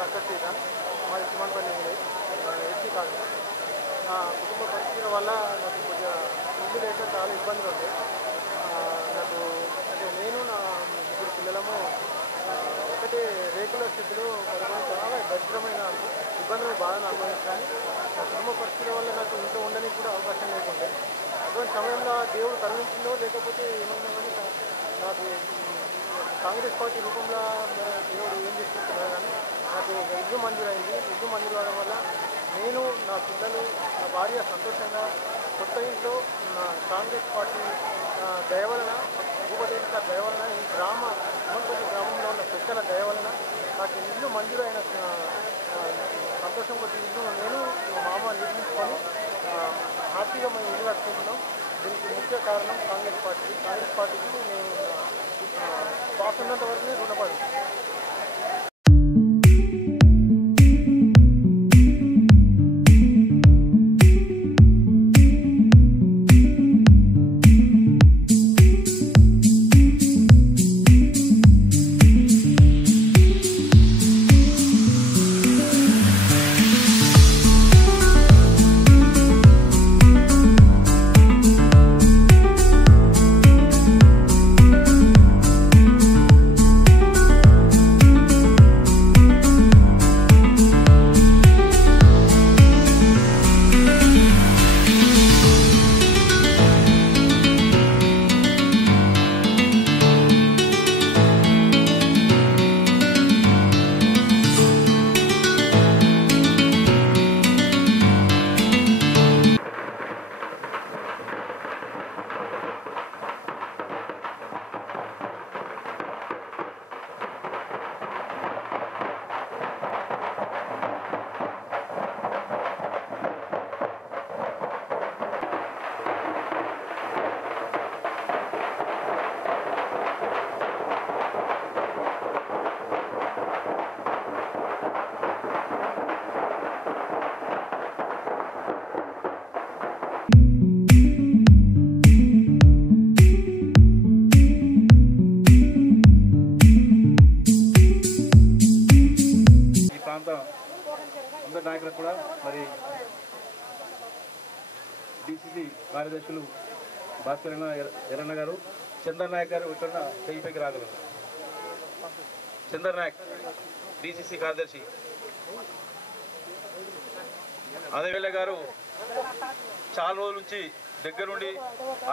Nakkar season మాది చిమన్పల్లి village SC colony. నా కుటుంబ పరిస్థితుల వల్ల నాకు కొద్దిగా ఇల్లు లేక చాలా ఇబ్బందులు ఉంటాయి. నాకు అంటే నేను నా ముగ్గురు పిల్లలము ఒకటే రేకుల స్థితిలో పడుకొని చాలా దరిద్రమైన ఇబ్బందులు బాధను అనుభవించాను. నా కుటుంబ పరిస్థితుల వల్ల నాకు ఇంట్లో ఉండడానికి కూడా అవకాశం లేకుండే. అటువంటి సమయంలో దేవుడు కరుణించిందో లేకపోతే ఏమైనా కానీ నాకు కాంగ్రెస్ పార్టీ రూపంలో దేవుడు ఏం చేసుకుంటున్నారు కానీ నాకు ఇల్లు మంజూరైంది. ఇల్లు మంజూరు అవడం వల్ల నేను నా పిల్లలు నా భార్య సంతోషంగా కొత్త ఇంట్లో నా కాంగ్రెస్ పార్టీ దయవలన భూపదేవి సార్ దయవలన ఈ చిమన్పల్లి గ్రామంలో ఉన్న పెద్దల దయవలన నాకు ఇల్లు మంజూరైన సంతోషం కొద్ది ఇల్లు నేను మా మామ నిర్మించుకొని హ్యాపీగా మేము ఇల్లు కట్టుకుంటున్నాం. దీనికి ముఖ్య కారణం కాంగ్రెస్ పార్టీకి నేను శ్వాస ఉన్నంత వరకు రుణపడి. అందరి నాయకులకు కూడా మరి డిసిసి కార్యదర్శులు భాస్కర్ ఎర్రన్న గారు, చందర్ నాయక్ గారు ఇక్కడ చెయ్యిపైకి రాగలరు. చందర్ నాయక్ డిసిసి కార్యదర్శి, అదేవేళ గారు చాలా రోజుల నుంచి దగ్గరుండి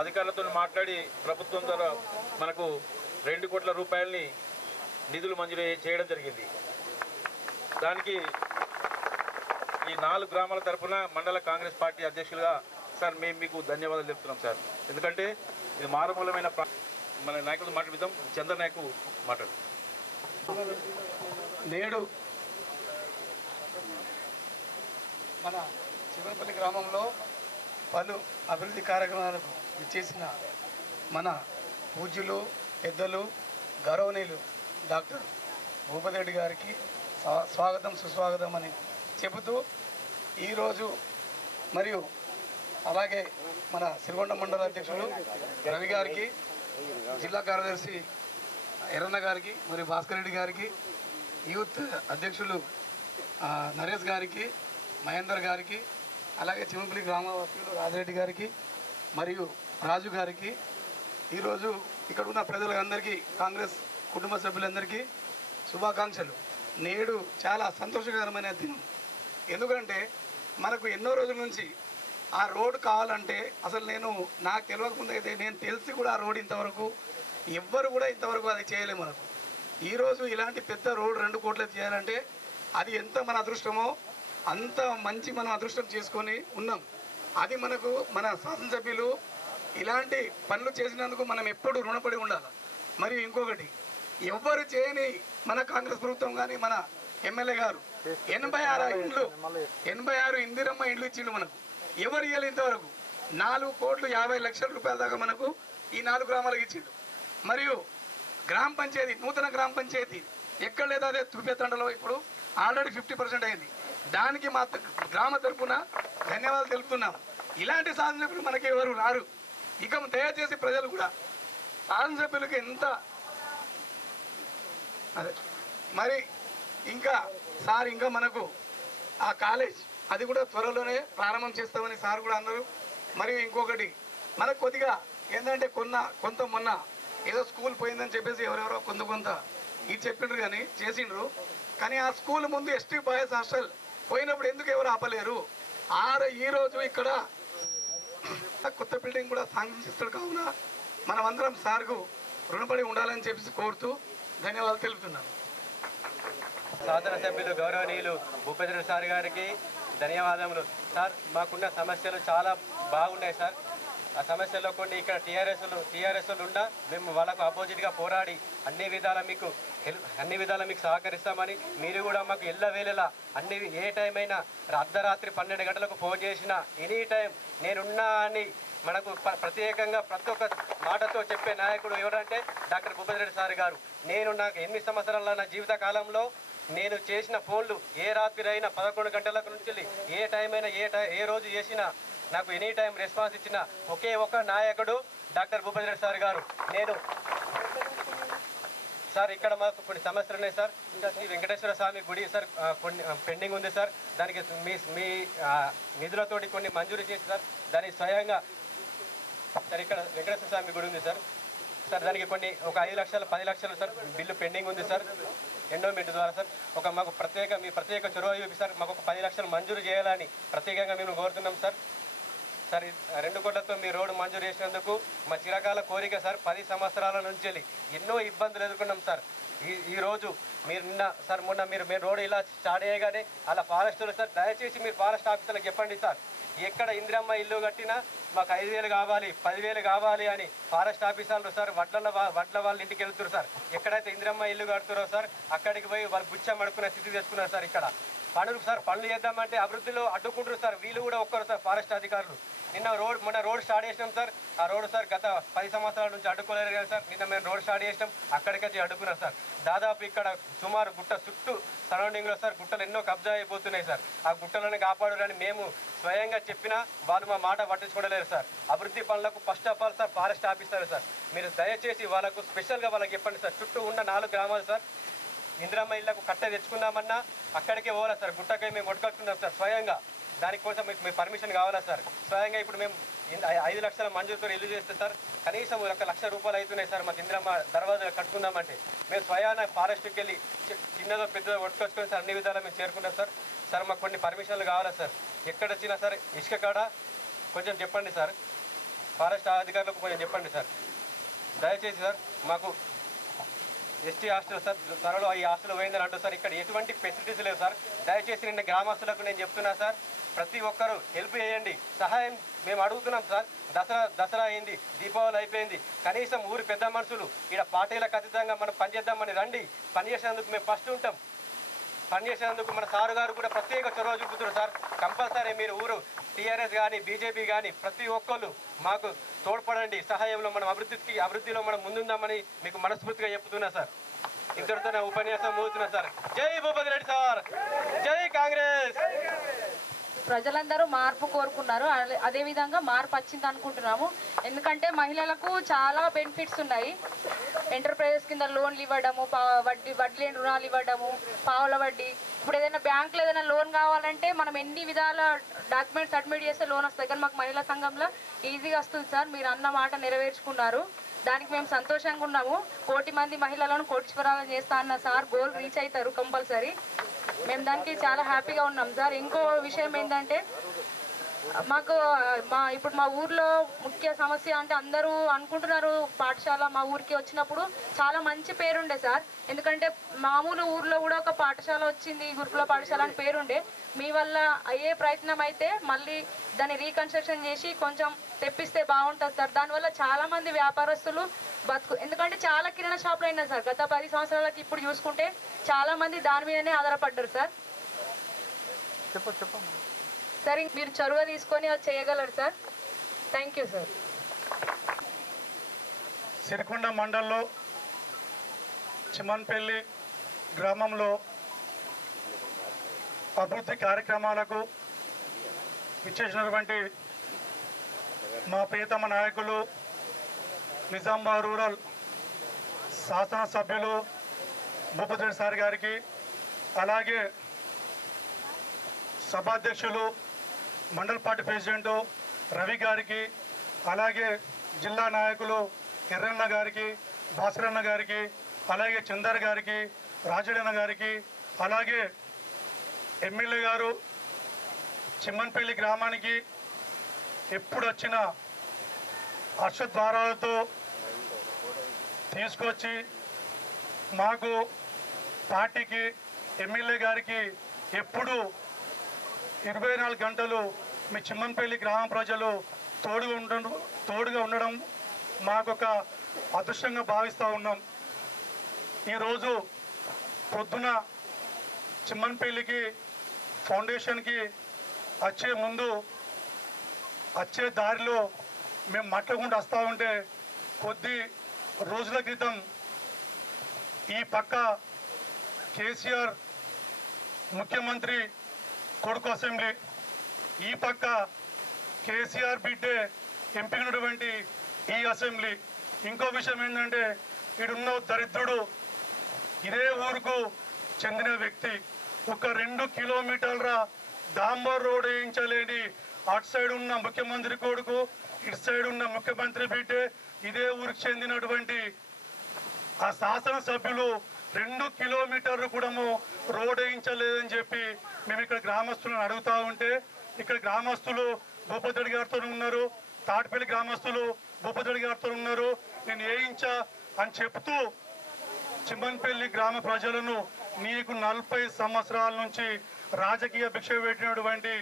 అధికారులతో మాట్లాడి ప్రభుత్వం ద్వారా మనకు 2 కోట్ల రూపాయలని నిధులు మంజూరు చేయడం జరిగింది. దానికి ఈ 4 గ్రామాల తరఫున మండల కాంగ్రెస్ పార్టీ అధ్యక్షులుగా సార్ మేము మీకు ధన్యవాదాలు చెప్తున్నాం సార్. ఎందుకంటే ఇది మారుమూలమైన మన నాయకులతో మాట్లాడిద్దాం. చంద్ర నాయకు మాట్లాడు. నేడు మన చిమన్పల్లి గ్రామంలో పలు అభివృద్ధి కార్యక్రమాలకు విచ్చేసిన మన పూజ్యులు పెద్దలు గౌరవనీయులు డాక్టర్ భూపతిరెడ్డి గారికి స్వాగతం సుస్వాగతం అని చెబుతూ ఈరోజు మరియు అలాగే మన సిరికొండ మండల అధ్యక్షులు రవి గారికి, జిల్లా కార్యదర్శి ఎర్రన్న గారికి, మరియు భాస్కర్ రెడ్డి గారికి, యూత్ అధ్యక్షులు నరేష్ గారికి, మహేందర్ గారికి, అలాగే చిమన్పల్లి గ్రామవాసులు రాజిరెడ్డి గారికి మరియు రాజు గారికి, ఈరోజు ఇక్కడ ఉన్న ప్రజలందరికీ కాంగ్రెస్ కుటుంబ సభ్యులందరికీ శుభాకాంక్షలు. నేడు చాలా సంతోషకరమైన దినం. ఎందుకంటే మనకు ఎన్నో రోజుల నుంచి ఆ రోడ్డు కావాలంటే అసలు నాకు తెలియకముందు అయితే నేను తెలిసి కూడా ఆ రోడ్డు ఇంతవరకు ఎవ్వరు కూడా ఇంతవరకు అది చేయలేము. మనకు ఈరోజు ఇలాంటి పెద్ద రోడ్డు 2 కోట్లు చేయాలంటే అది ఎంత మన అదృష్టమో అంత మంచి మనం అదృష్టం చేసుకొని ఉన్నాం. అది మనకు మన శాసనసభ్యులు ఇలాంటి పనులు చేసినందుకు మనం ఎప్పుడు రుణపడి ఉండాలి. మరియు ఇంకొకటి, ఎవ్వరు చేయని మన కాంగ్రెస్ ప్రభుత్వం కానీ మన ఎమ్మెల్యే గారు 86 ఇందిరమ్మ ఇండ్లు ఇచ్చిండు. మనకు ఎవరు ఇవ్వాలి ఇంతవరకు 4,50,00,000 రూపాయల దాకా మనకు ఈ 4 గ్రామాలకు ఇచ్చిండు. మరియు గ్రామ పంచాయతీ, నూతన గ్రామ పంచాయతీ ఎక్కడ లేదా అదే తుపేతండలో ఇప్పుడు ఆల్రెడీ 50% అయింది. దానికి మా గ్రామ తరఫున ధన్యవాదాలు తెలుపుతున్నాం. ఇలాంటి శాసనసభ్యులు మనకి ఎవరు రారు. ఇక దయచేసి ప్రజలు కూడా శాసనసభ్యులకి ఎంత అదే మరి ఇంకా సార్ ఇంకా మనకు ఆ కాలేజ్ అది కూడా త్వరలోనే ప్రారంభం చేస్తామని సార్ కూడా అన్నారు. మరియు ఇంకొకటి మనకు కొద్దిగా ఏంటంటే కొంత మొన్న ఏదో స్కూల్ పోయిందని చెప్పేసి ఎవరెవరో కొంత ఇది చెప్పిండ్రు కానీ చేసిండ్రు. కానీ ఆ స్కూల్ ముందు ఎస్టీ బాయ్స్ హాస్టల్ పోయినప్పుడు ఎందుకు ఎవరు ఆపలేరు? ఈరోజు ఇక్కడ కొత్త బిల్డింగ్ కూడా సాంక్షిస్తాడు. కావున మనమందరం సార్కు రుణపడి ఉండాలని చెప్పేసి కోరుతూ ధన్యవాదాలు తెలుపుతున్నాను. శాసనసభ్యులు గౌరవనీయులు భూపేంద్ర సార్ గారికి ధన్యవాదములు. సార్ మాకున్న సమస్యలు చాలా బాగున్నాయి సార్. ఆ సమస్యల్లో కొన్ని ఇక్కడ టీఆర్ఎస్లు ఉన్నా మేము వాళ్ళకు ఆపోజిట్గా పోరాడి అన్ని విధాలా మీకు సహకరిస్తామని, మీరు కూడా మాకు ఎల్లవేళలా ఏ టైం అయినా అర్ధరాత్రి 12 గంటలకు ఫోన్ చేసినా ఎనీ టైం నేనున్నా అని మనకు ప్రత్యేకంగా ప్రతి ఒక్క మాటతో చెప్పే నాయకుడు ఎవరంటే డాక్టర్ భూపేంద్ర సార్ గారు. నాకు 8 సంవత్సరాల నా జీవిత కాలంలో నేను చేసిన ఫోన్లు ఏ రాత్రి అయినా 11 గంటలకు నుంచి ఏ టైం అయినా ఏ రోజు చేసినా నాకు ఎనీ టైం రెస్పాన్స్ ఇచ్చిన ఒకే ఒక నాయకుడు డాక్టర్ భూపేంద్ర సార్ గారు. సార్ ఇక్కడ మాకు కొన్ని సమస్యలు ఉన్నాయి సార్. ఇంకా శ్రీ వెంకటేశ్వర స్వామి గుడి సార్ కొన్ని పెండింగ్ ఉంది సార్. దానికి మీ నిధులతోటి కొన్ని మంజూరు చేసి సార్ దానికి స్వయంగా సార్ ఇక్కడ వెంకటేశ్వర స్వామి గుడి ఉంది సార్. దానికి ఒక 5 లక్షలు 10 లక్షలు సార్ బిల్లు పెండింగ్ ఉంది సార్ ఎండోమెంట్ ద్వారా సార్. మాకు మీ ప్రత్యేక చొరవ చూపి సార్ మాకు ఒక 10 లక్షలు మంజూరు చేయాలని ప్రత్యేకంగా మేము కోరుతున్నాం సార్. 2 కోట్లతో మీ రోడ్డు మంజూరు చేసినందుకు మా చిరకాల కోరిక సార్. 10 సంవత్సరాల నుంచి ఎన్నో ఇబ్బందులు ఎదుర్కొన్నాం సార్. ఈరోజు మీరు మొన్న మీరు రోడ్డు ఇలా స్టార్ట్ చేయగానే అలా ఫారెస్టులు సార్ దయచేసి మీరు ఫారెస్ట్ ఆఫీసర్లకు చెప్పండి సార్. ఎక్కడ ఇందిరమ్మ ఇల్లు కట్టినా మాకు 5,000 కావాలి 10,000 కావాలి అని ఫారెస్ట్ ఆఫీసర్లు సార్ వడ్ల వాళ్ళ ఇంటికి వెళ్తున్నారు సార్. ఎక్కడైతే ఇందిరమ్మ ఇల్లు కడుతున్నారో సార్ అక్కడికి పోయి వాళ్ళు బుచ్చం అడుక్కునే స్థితి తెచ్చుకున్నారు సార్. ఇక్కడ పనులు చేద్దామంటే అభివృద్ధిలో అడ్డుకుంటారు సార్. వీళ్ళు కూడా ఒక్కరు సార్ ఫారెస్ట్ అధికారులు. మొన్న రోడ్ స్టార్ట్ చేసినాం సార్. ఆ రోడ్డు సార్ గత 10 సంవత్సరాల నుంచి అడ్డుకోలేరు కదా సార్. మేము రోడ్ స్టార్ట్ చేసినాం అక్కడికి అడ్డుకున్నారు సార్. దాదాపు ఇక్కడ సుమారు గుట్ట చుట్టూ సరౌండింగ్లో సార్ గుట్టలు ఎన్నో కబ్జా అయిపోతున్నాయి సార్. ఆ గుట్టలను కాపాడాలని మేము స్వయంగా చెప్పినా వాళ్ళు మా మాట పట్టించుకోలేరు సార్. అభివృద్ధి పనులకు first of all sir forest officer sir మీరు దయచేసి వాళ్ళకు స్పెషల్గా వాళ్ళకి చెప్పండి సార్. చుట్టూ ఉన్న 4 గ్రామాలు సార్ ఇందిరమ్మ ఇళ్లకు కట్ట తెచ్చుకుందామన్నా అక్కడికే పోవాలా సార్. గుట్టకై మేము ఒట్టుకట్టుకున్నాం సార్ స్వయంగా. దానికోసం మీకు పర్మిషన్ కావాలా సార్. స్వయంగా ఇప్పుడు మేము 5 లక్షల మంజూరుతో ఇల్లు చేస్తే సార్ కనీసం 1 లక్ష రూపాయలు అవుతున్నాయి సార్. మాకు ఇందిరమ్మ దర్వాజా కట్టుకుందామంటే మేము స్వయాన ఫారెస్ట్కి వెళ్ళి చిన్నదో పెద్దదో ఒట్టుకొచ్చుకొని సార్ అన్ని విధాలు మేము చేరుకున్నాం సార్. మాకు కొన్ని పర్మిషన్లు కావాలా సార్. ఎక్కడ వచ్చినా సార్ ఇసుక కాడ కొంచెం చెప్పండి సార్. ఫారెస్ట్ అధికారులకు కొంచెం చెప్పండి సార్ దయచేసి సార్. మాకు ఎస్టీ హాస్టల్ సార్ త్వరలో ఈ హాస్టల్ పోయిందని అంటూ సార్ ఇక్కడ ఎటువంటి ఫెసిలిటీస్ లేవు సార్. దయచేసి నిన్న గ్రామస్తులకు నేను చెప్తున్నా సార్ ప్రతి ఒక్కరూ హెల్ప్ చేయండి, సహాయం మేము అడుగుతున్నాం సార్. దసరా అయింది, దీపావళి అయిపోయింది, కనీసం ఊరి పెద్ద మనుషులు ఇక్కడ పార్టీలకు అతీతంగా మనం పనిచేద్దామని రండి. పనిచేసేందుకు మేము ఫస్ట్ ఉంటాం. పనిచేసేందుకు మన సారు గారు కూడా ప్రత్యేక చొరవ చూపుతున్నారు సార్. కంపల్సరీ మీరు ఊరు టీఆర్ఎస్ కానీ బీజేపీ కానీ ప్రతి ఒక్కళ్ళు మాకు తోడ్పడండి. సహాయంలో మనం అభివృద్ధిలో మనం ముందుందామని మీకు మనస్ఫూర్తిగా చెప్తున్నా సార్. ఇంతటితో నా ఉపన్యాసం ముగుతున్నా సార్. జై భూపతి రెడ్డి సార్, జై కాంగ్రెస్. ప్రజలందరూ మార్పు కోరుకున్నారు. అదేవిధంగా మార్పు వచ్చింది అనుకుంటున్నాము. ఎందుకంటే మహిళలకు చాలా బెనిఫిట్స్ ఉన్నాయి. ఎంటర్ప్రైజెస్ కింద లోన్లు ఇవ్వడము, వడ్డీ లేని రుణాలు ఇవ్వడము, పావుల వడ్డీ. ఇప్పుడు ఏదైనా బ్యాంకులో ఏదైనా లోన్ కావాలంటే మనం ఎన్ని విధాల డాక్యుమెంట్స్ సబ్మిట్ చేస్తే లోన్ వస్తుంది. కానీ మాకు మహిళా సంఘంలో ఈజీగా వస్తుంది సార్. మీరు అన్న మాట నెరవేర్చుకున్నారు, దానికి మేము సంతోషంగా ఉన్నాము. 1 కోటి మంది మహిళలను కోటీశ్వరాలను చేస్తా అన్న సార్ గోల్ రీచ్ అవుతారు కంపల్సరీ. మేము దానికి చాలా హ్యాపీగా ఉన్నాం సార్. ఇంకో విషయం ఏంటంటే ఇప్పుడు మా ఊర్లో ముఖ్య సమస్య అంటే అందరూ అనుకుంటున్నారు పాఠశాల మా ఊరికి వచ్చినప్పుడు చాలా మంచి పేరుండే సార్. ఎందుకంటే మామూలు ఊర్లో కూడా ఒక పాఠశాల వచ్చింది, గురుకుల పాఠశాల అని పేరుండే. మీ వల్ల అయ్యే ప్రయత్నం అయితే మళ్ళీ దాన్ని రీకన్స్ట్రక్షన్ చేసి కొంచెం తెప్పిస్తే బాగుంటుంది సార్. దానివల్ల చాలామంది వ్యాపారస్తులు ఎందుకంటే చాలా కిరాణా షాపులు అయినాయి సార్ గత 10 సంవత్సరాలకి. ఇప్పుడు చూసుకుంటే చాలామంది దాని మీదనే ఆధారపడ్డారు సార్. సరే మీరు చొరవ తీసుకొని అది చేయగలరు sir. Thank you sir. Sirikonda మండలంలో చిమన్పల్లి గ్రామంలో అభివృద్ధి కార్యక్రమాలకు ఇచ్చేసినటువంటి మా ప్రియతమ నాయకులు నిజామాబాద్ రూరల్ శాసనసభ్యులు భూపతి రెడ్డి సార్ గారికి అలాగే సభాధ్యక్షులు మండల పార్టీ ప్రెసిడెంటు రవి గారికి, అలాగే జిల్లా నాయకులు ఎర్రన్న గారికి, భాస్కరన్న గారికి, అలాగే చందర్ గారికి, రాజడన్న గారికి, అలాగే ఎమ్మెల్యే గారు చిమ్మన్పల్లి గ్రామానికి ఎప్పుడు వచ్చినా హర్షద్వారాలతో తీసుకొచ్చి మాకు పార్టీకి ఎమ్మెల్యే గారికి ఎప్పుడు 24 గంటలు మీ చిమ్మన్పల్లి గ్రామ ప్రజలు తోడుగా ఉండడం మాకొక అదృష్టంగా భావిస్తూ ఉన్నాం. ఈరోజు పొద్దున చిమ్మన్పల్లికి ఫౌండేషన్కి వచ్చే ముందు వచ్చే దారిలో మేము మట్టకుండా వస్తూ ఉంటే కొద్ది రోజుల క్రితం ఈ పక్క కేసీఆర్ ముఖ్యమంత్రి కొడుకు అసెంబ్లీ, ఈ పక్క కేసీఆర్ బిడ్డే ఎంపికైనటువంటి ఈ అసెంబ్లీ. ఇంకో విషయం ఏంటంటే ఈడున్న దరిద్రుడు ఇదే ఊరుకు చెందిన వ్యక్తి ఒక 2 కిలోమీటర్ల డాంబర్ రోడ్ వేయించలేని అటు సైడ్ ఉన్న ముఖ్యమంత్రి కొడుకు, ఇటు సైడ్ ఉన్న ముఖ్యమంత్రి బిడ్డే ఇదే ఊరికి చెందినటువంటి ఆ శాసనసభ్యులు 2 కిలోమీటర్లు కూడా రోడ్ వేయించలేదని చెప్పి మేము ఇక్కడ గ్రామస్తులను అడుగుతూ ఉంటే, ఇక్కడ గ్రామస్తులు భూపతిరెడ్డి గారితో ఉన్నారు, తాటిపల్లి గ్రామస్తులు భూపతిరెడ్డి గారితో ఉన్నారు, నేను వేయించా అని చెప్తూ చిమ్మన్పల్లి గ్రామ ప్రజలను నీకు 40 సంవత్సరాల నుంచి రాజకీయ భిక్ష పెట్టినటువంటి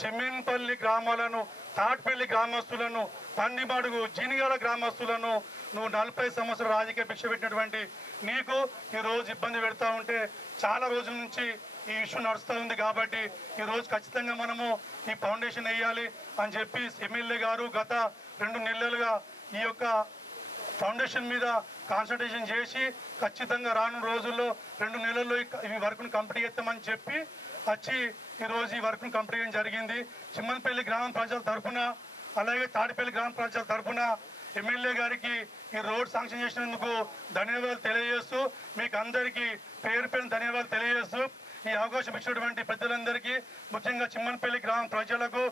చిమ్మన్పల్లి గ్రామాలను, తాటిపల్లి గ్రామస్తులను, పందిమడుగు జీనిగాల గ్రామస్తులను నువ్వు 40 సంవత్సరాల రాజకీయ భిక్ష పెట్టినటువంటి నీకు ఈరోజు ఇబ్బంది పెడతా ఉంటే చాలా రోజుల నుంచి ఈ ఇష్యూ నడుస్తూ ఉంది. కాబట్టి ఈరోజు ఖచ్చితంగా మనము ఈ ఫౌండేషన్ వేయాలి అని చెప్పి ఎమ్మెల్యే గారు గత 2 నెలలుగా ఈ యొక్క ఫౌండేషన్ మీద కాన్సన్ట్రేషన్ చేసి ఖచ్చితంగా రానున్న రోజుల్లో 2 నెలల్లో ఈ వర్క్ను కంప్లీట్ చేస్తామని చెప్పి వచ్చి ఈరోజు ఈ వర్క్ను కంప్లీట్ చేయడం జరిగింది. చిమ్మన్పల్లి గ్రామ ప్రజల తరఫున, అలాగే తాటిపల్లి గ్రామ ప్రజల తరఫున ఎమ్మెల్యే గారికి ఈ రోడ్ శాంక్షన్ చేసినందుకు ధన్యవాదాలు తెలియజేస్తూ, మీకు అందరికీ పేరు పేరు ధన్యవాదాలు తెలియజేస్తూ, ఈ అవకాశం ఇచ్చినటువంటి పెద్దలందరికీ, ముఖ్యంగా చిమ్మన్పల్లి గ్రామ ప్రజలకు,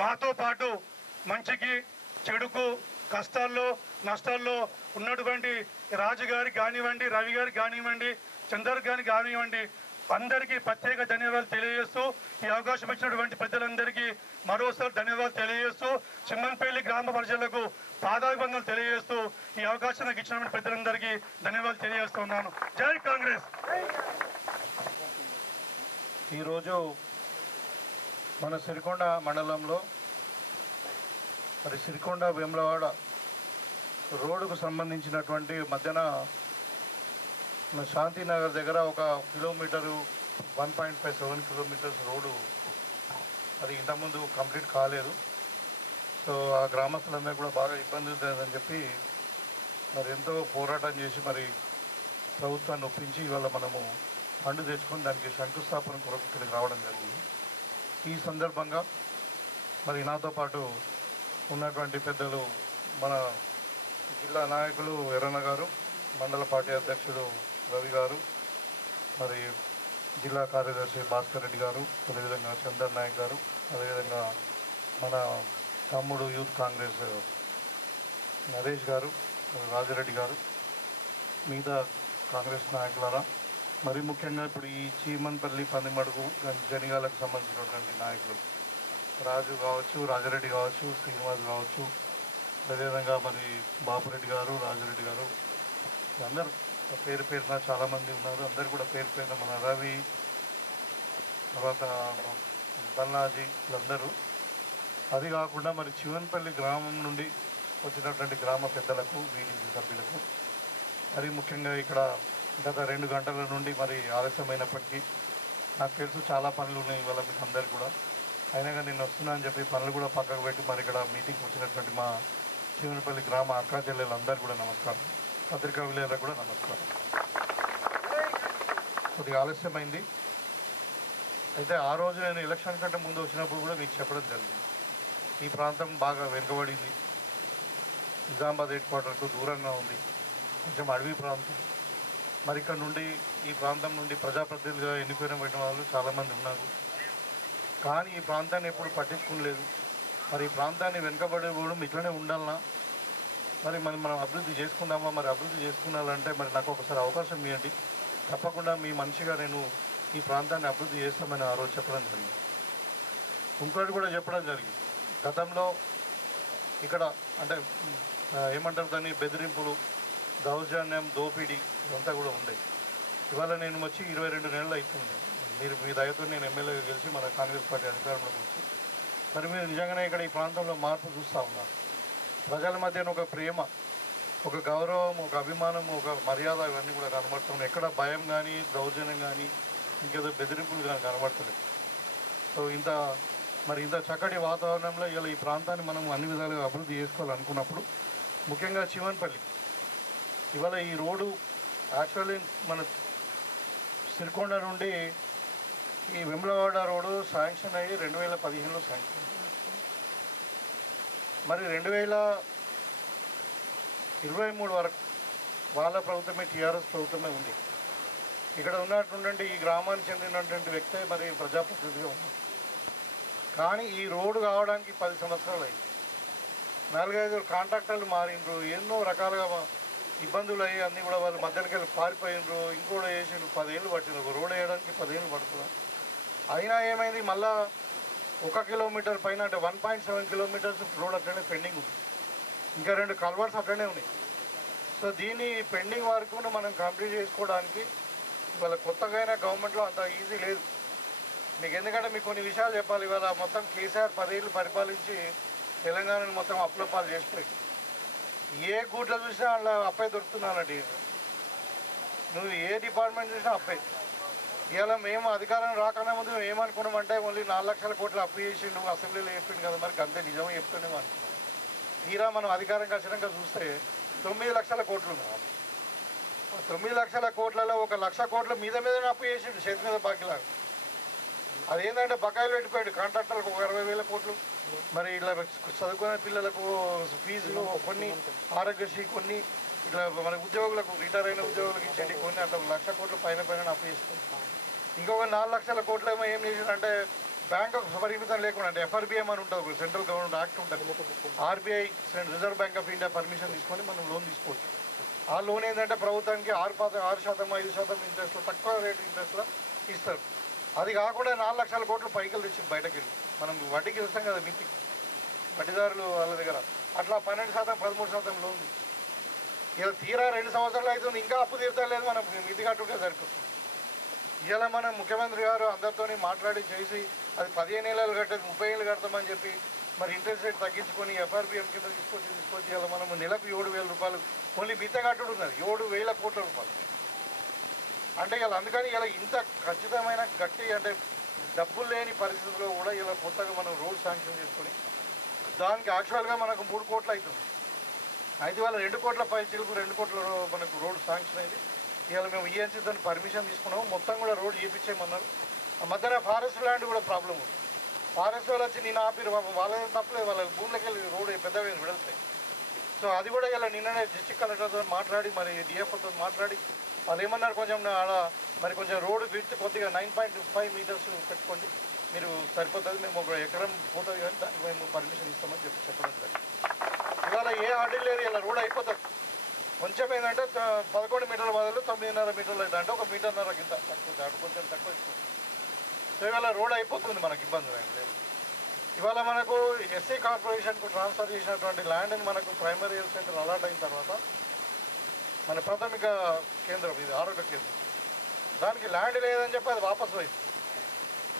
మాతో పాటు మంచికి చెడుకు కష్టాల్లో నష్టాల్లో ఉన్నటువంటి రాజు గారికి కానివ్వండి, రవి గారికి కానివ్వండి, చందర్ గారికి కానివ్వండి, అందరికీ ప్రత్యేక ధన్యవాదాలు తెలియజేస్తూ, ఈ అవకాశం ఇచ్చినటువంటి పెద్దలందరికీ మరోసారి ధన్యవాదాలు తెలియజేస్తూ, చిమ్మన్పల్లి గ్రామ ప్రజలకు పాదాభివందనలు తెలియజేస్తూ, ఈ అవకాశం నాకు ఇచ్చినటువంటి పెద్దలందరికీ ధన్యవాదాలు తెలియజేస్తున్నాను. జై కాంగ్రెస్. ఈరోజు మన సిరికొండ మండలంలో మరి సిరికొండ వేములవాడ రోడ్డుకు సంబంధించినటువంటి మధ్యన శాంతినగర్ దగ్గర ఒక కిలోమీటరు 1.57 కిలోమీటర్స్ రోడ్డు అది ఇంతకుముందు కంప్లీట్ కాలేదు. సో ఆ గ్రామస్తులందరూ కూడా బాగా ఇబ్బంది ఉంటుందని చెప్పి మరి ఎంతో పోరాటం చేసి మరి ప్రభుత్వాన్ని ఒప్పించి ఇవాళ మనము ఫండ్ తెచ్చుకొని దానికి శంకుస్థాపన కొరకు ఇక్కడికి రావడం జరిగింది. ఈ సందర్భంగా మరి నాతో పాటు ఉన్నటువంటి పెద్దలు మన జిల్లా నాయకులు ఎర్రన్న గారు, మండల పార్టీ అధ్యక్షుడు రవి గారు, మరి జిల్లా కార్యదర్శి భాస్కర్ రెడ్డి గారు, అదేవిధంగా చందర్ నాయక్ గారు, అదేవిధంగా మన తమ్ముడు యూత్ కాంగ్రెస్ నరేష్ గారు, రాజరెడ్డి గారు, మిగతా కాంగ్రెస్ నాయకులారా, మరి ముఖ్యంగా ఇప్పుడు ఈ చీమన్పల్లి పందిమడుగు జనిగాలకు సంబంధించినటువంటి నాయకులు రాజు కావచ్చు, రాజరెడ్డి కావచ్చు, శ్రీనివాస్ కావచ్చు, అదేవిధంగా మరి బాపురెడ్డి గారు, రాజరెడ్డి గారు, అందరూ పేరు పేరున చాలామంది ఉన్నారు. అందరు కూడా పేరు పేరున మన రవి, తర్వాత బల్లాజీ వీళ్ళందరూ. అది కాకుండా మరి చివన్పల్లి గ్రామం నుండి వచ్చినటువంటి గ్రామ పెద్దలకు, వీడీసీ సభ్యులకు, మరి ముఖ్యంగా ఇక్కడ గత 2 గంటల నుండి మరి ఆలస్యమైనప్పటికీ నాకు తెలుసు చాలా పనులు ఉన్నాయి ఇవాళ మీకు అందరికీ కూడా. అయినా కానీ నేను వస్తున్నా అని చెప్పి పనులు కూడా పక్కకు పెట్టి మరి ఇక్కడ మీటింగ్కి వచ్చినటువంటి మా చివనపల్లి గ్రామ అక్కా చెల్లెలందరూ కూడా నమస్కారం. పత్రికా విలేకరులకు కూడా నమస్కారం. కొద్దిగా ఆలస్యమైంది. అయితే ఆ రోజు నేను ఎలక్షన్ కంటే ముందు వచ్చినప్పుడు కూడా మీకు చెప్పడం జరిగింది. ఈ ప్రాంతం బాగా వెనుకబడింది, నిజామాబాద్ హెడ్ క్వార్టర్కు దూరంగా ఉంది, కొంచెం అడవి ప్రాంతం. మరి ఇక్కడ నుండి ఈ ప్రాంతం నుండి ప్రజాప్రతినిధులుగా ఎన్నికైన వాళ్ళు చాలామంది ఉన్నారు. కానీ ఈ ప్రాంతాన్ని ఎప్పుడు పట్టించుకోలేదు. మరి ఈ ప్రాంతాన్ని వెనుకబడిపోవడం ఇట్లనే ఉండాలన్నా, మరి మనం అభివృద్ధి చేసుకుందామా? మరి అభివృద్ధి చేసుకున్నాలంటే మరి నాకు ఒకసారి అవకాశం ఇవ్వండి, తప్పకుండా మీ మనిషిగా నేను ఈ ప్రాంతాన్ని అభివృద్ధి చేస్తామని ఆ రోజు చెప్పడం జరిగింది. ఇంకోటి కూడా చెప్పడం జరిగింది, గతంలో ఇక్కడ అంటే ఏమంటారు దాన్ని, బెదిరింపులు, దౌర్జన్యం, దోపిడీ ఇదంతా కూడా ఉండే. ఇవాళ నేను వచ్చి 22 నెలలు అవుతుంది. మీరు మీ దయతో నేను ఎమ్మెల్యేగా గెలిచి మన కాంగ్రెస్ పార్టీ అధికారంలోకి వచ్చి, మరి మీరు నిజంగానే ఇక్కడ ఈ ప్రాంతంలో మార్పు చూస్తూ ఉన్నారు. ప్రజల మధ్యన ఒక ప్రేమ, ఒక గౌరవం, ఒక అభిమానం, ఒక మర్యాద ఇవన్నీ కూడా కనబడుతున్నాయి. ఎక్కడ భయం కానీ, దౌర్జన్యం కానీ, ఇంకేదో బెదిరింపులు కానీ కనబడతలేదు. సో ఇంత చక్కటి వాతావరణంలో ఇలా ఈ ప్రాంతాన్ని మనం అన్ని విధాలుగా అభివృద్ధి చేసుకోవాలనుకున్నప్పుడు, ముఖ్యంగా చివన్పల్లి ఇవాళ ఈ రోడ్డు యాక్చువల్లీ మన సిరికొండ నుండి ఈ వెమ్లవాడ రోడ్డు శాంక్షన్ అయ్యి 2015లో శాంక్షన్. మరి 2023 వరకు వాళ్ళ ప్రభుత్వమే, టీఆర్ఎస్ ప్రభుత్వమే ఉంది. ఇక్కడ ఉన్నటువంటి ఈ గ్రామానికి చెందినటువంటి వ్యక్తే మరి ప్రజాప్రతినిధిగా ఉన్నారు. కానీ ఈ రోడ్డు కావడానికి 10 సంవత్సరాలు అయింది. 4-5 కాంట్రాక్టర్లు మారిండ్రు, ఎన్నో రకాలుగా ఇబ్బందులు అయ్యి అన్నీ కూడా వాళ్ళు మధ్యలోకి వెళ్ళి పారిపోయినరు. ఇంకోటి వేసి 10 ఏళ్ళు పట్టిండ్రు. ఒక రోడ్ వేయడానికి 10 ఏళ్ళు పడుతుంది. అయినా ఏమైంది, మళ్ళా 1 కిలోమీటర్ పైన అంటే 1.7 కిలోమీటర్స్ రోడ్ అట్లనే పెండింగ్ ఉంది. ఇంకా 2 కల్వర్ట్స్ అట్లనే ఉన్నాయి. సో దీన్ని పెండింగ్ వరకు మనం కంప్లీట్ చేసుకోవడానికి ఇవాళ కొత్తగా అయినా గవర్నమెంట్లో అంత ఈజీ లేదు మీకు. ఎందుకంటే మీకు కొన్ని విషయాలు చెప్పాలి. ఇవాళ మొత్తం కేసీఆర్ 10 ఏళ్ళు పరిపాలించి తెలంగాణను మొత్తం అప్పులపాలు చేసిపోయి, ఏ గూట్లో చూసినా అలా అప్పే దొరుకుతున్నానండి. నువ్వు ఏ డిపార్ట్మెంట్ చూసినా అప్పే. ఇవాళ మేము అధికారం రాకనే ముందు మేము ఏమనుకున్నామంటే ఓన్లీ 4 లక్షల కోట్లు అప్పు చేసిండు, అసెంబ్లీలో చెప్పిండు కదా, మరి అంతే నిజమే చెప్తున్నాము అనుకున్నాం. తీరా మనం అధికారంకి వచ్చినాక చూస్తే 9 లక్షల కోట్లు ఉన్నాయి. 9 లక్షల కోట్లలో 1 లక్ష కోట్ల మీద అప్పు చేసిండు, చేతి మీద బాకీలాగా. అదేంటంటే బకాయిలు పెట్టిపోయాడు కాంట్రాక్టర్లకు 60,000 కోట్లు. మరి ఇలా చదువుకునే పిల్లలకు ఫీజులు, కొన్ని ఆరోగ్యశ్రీ, కొన్ని ఇట్లా మన ఉద్యోగులకు, రిటైర్ అయిన ఉద్యోగులకు ఇచ్చేటి కొన్ని అట్లా 1 లక్ష కోట్లు పైన అప్పు చేస్తుంది. ఇంకొక 4 లక్షల కోట్లు ఏమో ఏం చేసిందంటే బ్యాంకు పరిమితం లేకుండా, అంటే FRBM అని ఉంటుంది, సెంట్రల్ గవర్నమెంట్ యాక్ట్ ఉంటుంది. RBI reserve bank of India permission తీసుకొని మనం లోన్ తీసుకోవచ్చు. ఆ లోన్ ఏంటంటే ప్రభుత్వానికి 6%, 5% ఇంట్రెస్ట్లో, తక్కువ రేటు ఇంట్రెస్ట్లో ఇస్తారు. అది కాకుండా 4 లక్షల కోట్లు పైకలు తెచ్చి బయటకు వెళ్ళి మనం వడ్డీకి ఇస్తాం కదా, మిత్తి వడ్డీదారులు వాళ్ళ దగ్గర అట్లా 12%, 13% లోన్. ఇలా తీరా 2 సంవత్సరాలు అవుతుంది, ఇంకా అప్పు తీర్చలేదు, మనం మితి కట్టుకుంటే సరిపోతుంది. ఇలా మనం ముఖ్యమంత్రి గారు అందరితో మాట్లాడి చేసి అది 15 ఏళ్ళు కట్టేది 30 ఏళ్ళు కడతామని చెప్పి మరి ఇంట్రెస్ట్ రేట్ తగ్గించుకొని FRBM కింద తీసుకొచ్చి ఇలా మనం నెలకు 7,000 రూపాయలు ఓన్లీ మిగతా కట్టుడు ఉన్నది, 7,000 కోట్ల రూపాయలు. అంటే ఇలా అందుకని ఇలా ఇంత ఖచ్చితమైన గట్టి అంటే డబ్బులు లేని పరిస్థితుల్లో కూడా ఇలా కొత్తగా మనం రోడ్ శాంక్షన్ చేసుకొని దానికి యాక్చువల్గా మనకు 3 కోట్లు అవుతుంది. అయితే వాళ్ళ 2 కోట్ల పైచీలకు 2 కోట్ల మనకు రోడ్ శాంక్షన్ అయింది. ఇవాళ మేము ENC దాన్ని పర్మిషన్ తీసుకున్నాము, మొత్తం కూడా రోడ్ చేయించేయమన్నారు. ఆ మధ్యన ఫారెస్ట్ ల్యాండ్ కూడా ప్రాబ్లం ఉంది. ఫారెస్ట్ వాళ్ళు వచ్చి నేను ఆపిరు, వాళ్ళేం తప్పలేదు, వాళ్ళ భూమిలోకి వెళ్ళి రోడ్ పెద్దగా వెళ్తాయి. సో అది కూడా ఇలా నిన్ననే డిస్ట్రిక్ట్ కలెక్టర్తో మాట్లాడి మరి DFOతో మాట్లాడి వాళ్ళు ఏమన్నారు, కొంచెం ఆడ మరి కొంచెం రోడ్డు విడ్త్ కొద్దిగా 9.5 మీటర్స్ పెట్టుకోండి, మీరు సరిపోతుంది, మేము 1 ఎకరం పోతుంది కానీ దానికి మేము పర్మిషన్ ఇస్తామని చెప్పడం జరిగింది. ఇవాళ ఏ ఆర్డర్ లేదు, ఇలా రోడ్ అయిపోతుంది. కొంచెం ఏంటంటే 11 మీటర్ల బదులు 9.5 మీటర్లు అయితే అంటే 1.5 మీటర్ కింద తక్కువ, దాటి కొంచెం తక్కువ ఇస్తుంది. సో ఇవాళ రోడ్ అయిపోతుంది, మనకి ఇబ్బంది లేదు. ఇవాళ మనకు SC కార్పొరేషన్కు ట్రాన్స్ఫర్ చేసినటువంటి ల్యాండ్ని మనకు ప్రైమరీ హెల్త్ సెంటర్ అలాట్ అయిన తర్వాత మన ప్రాథమిక కేంద్రం, ఇది ఆరోగ్య కేంద్రం, దానికి ల్యాండ్ లేదని చెప్పి అది వాపసు పోయింది.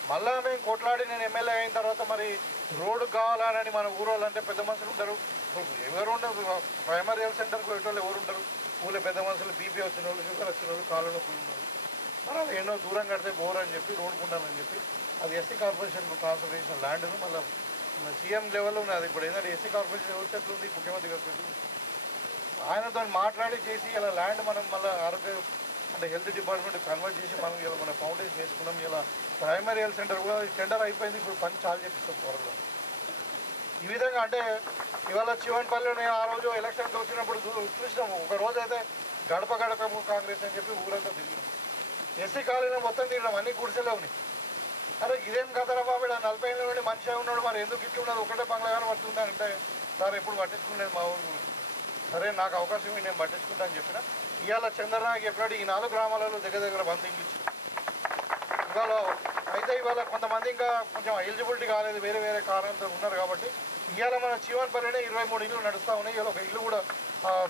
మళ్ళీ మేము కొట్లాడి నేను ఎమ్మెల్యే అయిన తర్వాత మరి రోడ్డు కావాలని మన ఊరోళ్ళంటే పెద్ద మనుషులు ఉంటారు, ఎవరు ఉండరు, ప్రైమరీ హెల్త్ సెంటర్కి పోయేటోళ్ళు ఎవరు ఉంటారు, ఊళ్ళో పెద్ద మనుషులు BP వచ్చిన వాళ్ళు, షుగర్ వచ్చిన వాళ్ళు, కాళ్ళ నొప్పులు ఉన్నారు, మనం ఎన్నో దూరం కడితే బోర్ అని చెప్పి రోడ్డు ఉండాలని చెప్పి అది SC కార్పొరేషన్కు ట్రాన్స్ఫర్ చేసిన ల్యాండ్ను మళ్ళీ CM లెవెల్లో ఉన్నది. అది ఇప్పుడు ఏంటంటే SC కార్పొరేషన్ ఎవరి చేతులు ఉంది, ముఖ్యమంత్రి గారి చేతులు ఉంది. ఆయనతో మాట్లాడి చేసి ఇలా ల్యాండ్ మనం మళ్ళీ ఆరోగ్య అంటే హెల్త్ డిపార్ట్మెంట్ కన్వర్ట్ చేసి మనం ఇలా మన ఫౌండేషన్ చేసుకున్నాం. ఇలా ప్రైమరీ హెల్త్ సెంటర్ కూడా టెండర్ అయిపోయింది, ఇప్పుడు పని చాలా చేపిస్తాం త్వరలో. ఈ విధంగా అంటే ఇవాళ చివన్పల్లిలో నేను ఆ రోజు ఎలక్షన్కి వచ్చినప్పుడు చూసినాము. ఒక రోజు అయితే గడప గడప కాంగ్రెస్ అని చెప్పి ఊరంతా తిరిగినాం. ఎస్సీ కాలనీ మొత్తం తిరిగినాం, అన్ని గుడిసెలే ఉన్నాయి. అరే ఇదేం కదరా బాబు, 40 ఏళ్ళ నుండి మనిషి ఉన్నాడు, మరి ఎందుకు ఇట్లున్నది, ఒకటే బంగ్లాగానే పడుతుందంటే సార్ ఎప్పుడు పట్టించుకునేది మా ఊరు. సరే నాకు అవకాశం నేను పట్టించుకుంటా అని చెప్పిన. ఇవాళ చంద్రనాయక్ చెప్పినట్టు ఈ 4 గ్రామాలలో దగ్గర బందింగ్ ఇచ్చి ఇవాళ అయితే ఇవాళ కొంతమంది ఇంకా కొంచెం ఎలిజిబిలిటీ కాలేదు, వేరే వేరే కారణాలతో ఉన్నారు కాబట్టి ఇవాళ మన చీవన్పల్లినే 23 ఇళ్ళు నడుస్తూ ఉన్నాయి. ఇవాళ ఒక ఇల్లు కూడా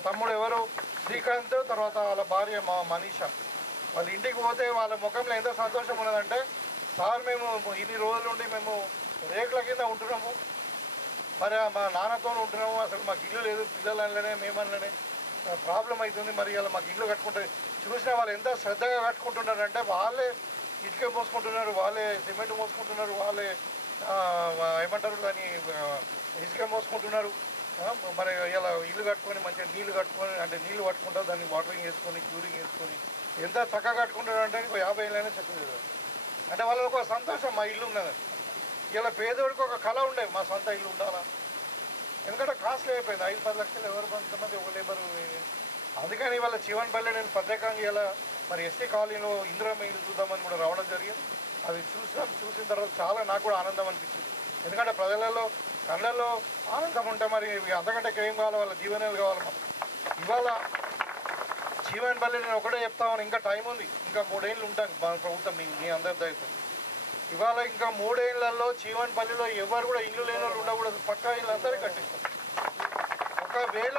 తమ్ముడు ఎవరు శ్రీకాంత్, తర్వాత వాళ్ళ భార్య మా మనీషా, వాళ్ళ ఇంటికి పోతే వాళ్ళ ముఖంలో ఎంత సంతోషం ఉన్నదంటే, సార్ మేము ఇన్ని రోజుల నుండి మేము రేట్ల కింద ఉంటున్నాము, మరి మా నాన్నతో ఉంటున్నాము, అసలు మాకు ఇల్లు లేదు, పిల్లలనే మేమనలనే ప్రాబ్లం అవుతుంది, మరి ఇలా మాకు ఇల్లు కట్టుకుంటే చూసిన వాళ్ళు ఎంత శ్రద్ధగా కట్టుకుంటున్నారంటే వాళ్ళే ఇటుక మోసుకుంటున్నారు, వాళ్ళే సిమెంట్ మోసుకుంటున్నారు, వాళ్ళే ఏమంటారు దాన్ని ఇసుక మోసుకుంటున్నారు. మరి ఇలా ఇల్లు కట్టుకొని మంచిగా నీళ్లు కట్టుకొని అంటే నీళ్లు పట్టుకుంటారు, దాన్ని వాటరింగ్ వేసుకొని క్యూరింగ్ వేసుకొని ఎంత చక్కగా కట్టుకుంటున్నారు అంటే 50 ఏళ్ళైనా చెప్పలేదు. అంటే వాళ్ళకి ఒక సంతోషం మా ఇల్లు ఉన్నది. ఇలా పేదోడికి ఒక కళ ఉండే మా సొంత ఇల్లు ఉండాలా, ఎందుకంటే కాస్ట్లీ అయిపోయింది. 5-10 లక్షలు ఎవరు కొంతమంది ఒక లేబరు. అందుకని వాళ్ళ చీవన్పల్లి నేను ప్రత్యేకంగా ఇలా మరి ఎస్సీ కాలనీలో ఇందిరమ్మ ఇల్లు చూద్దామని కూడా రావడం జరిగింది. అది చూసిన తర్వాత చాలా నాకు కూడా ఆనందం అనిపించింది. ఎందుకంటే ప్రజలలో కళ్ళల్లో ఆనందం ఉంటే మరి అంతకంటే ఏం కావాలి, వాళ్ళ జీవనాలు కావాలి. ఇవాళ చీవన్పల్లి నేను ఒకటే చెప్తామని, ఇంకా టైం ఉంది, ఇంకా 3 ఏళ్ళు ఉంటాను మన ప్రభుత్వం మీ అందరి దయతో. ఇవాళ ఇంకా 3 ఏళ్లలో చీవన్పల్లిలో ఎవరు కూడా ఇల్లు లేని వాళ్ళు ఉండకూడదు, పక్కా ఇల్లు అందరికీ కట్టిస్తాం. ఒకవేళ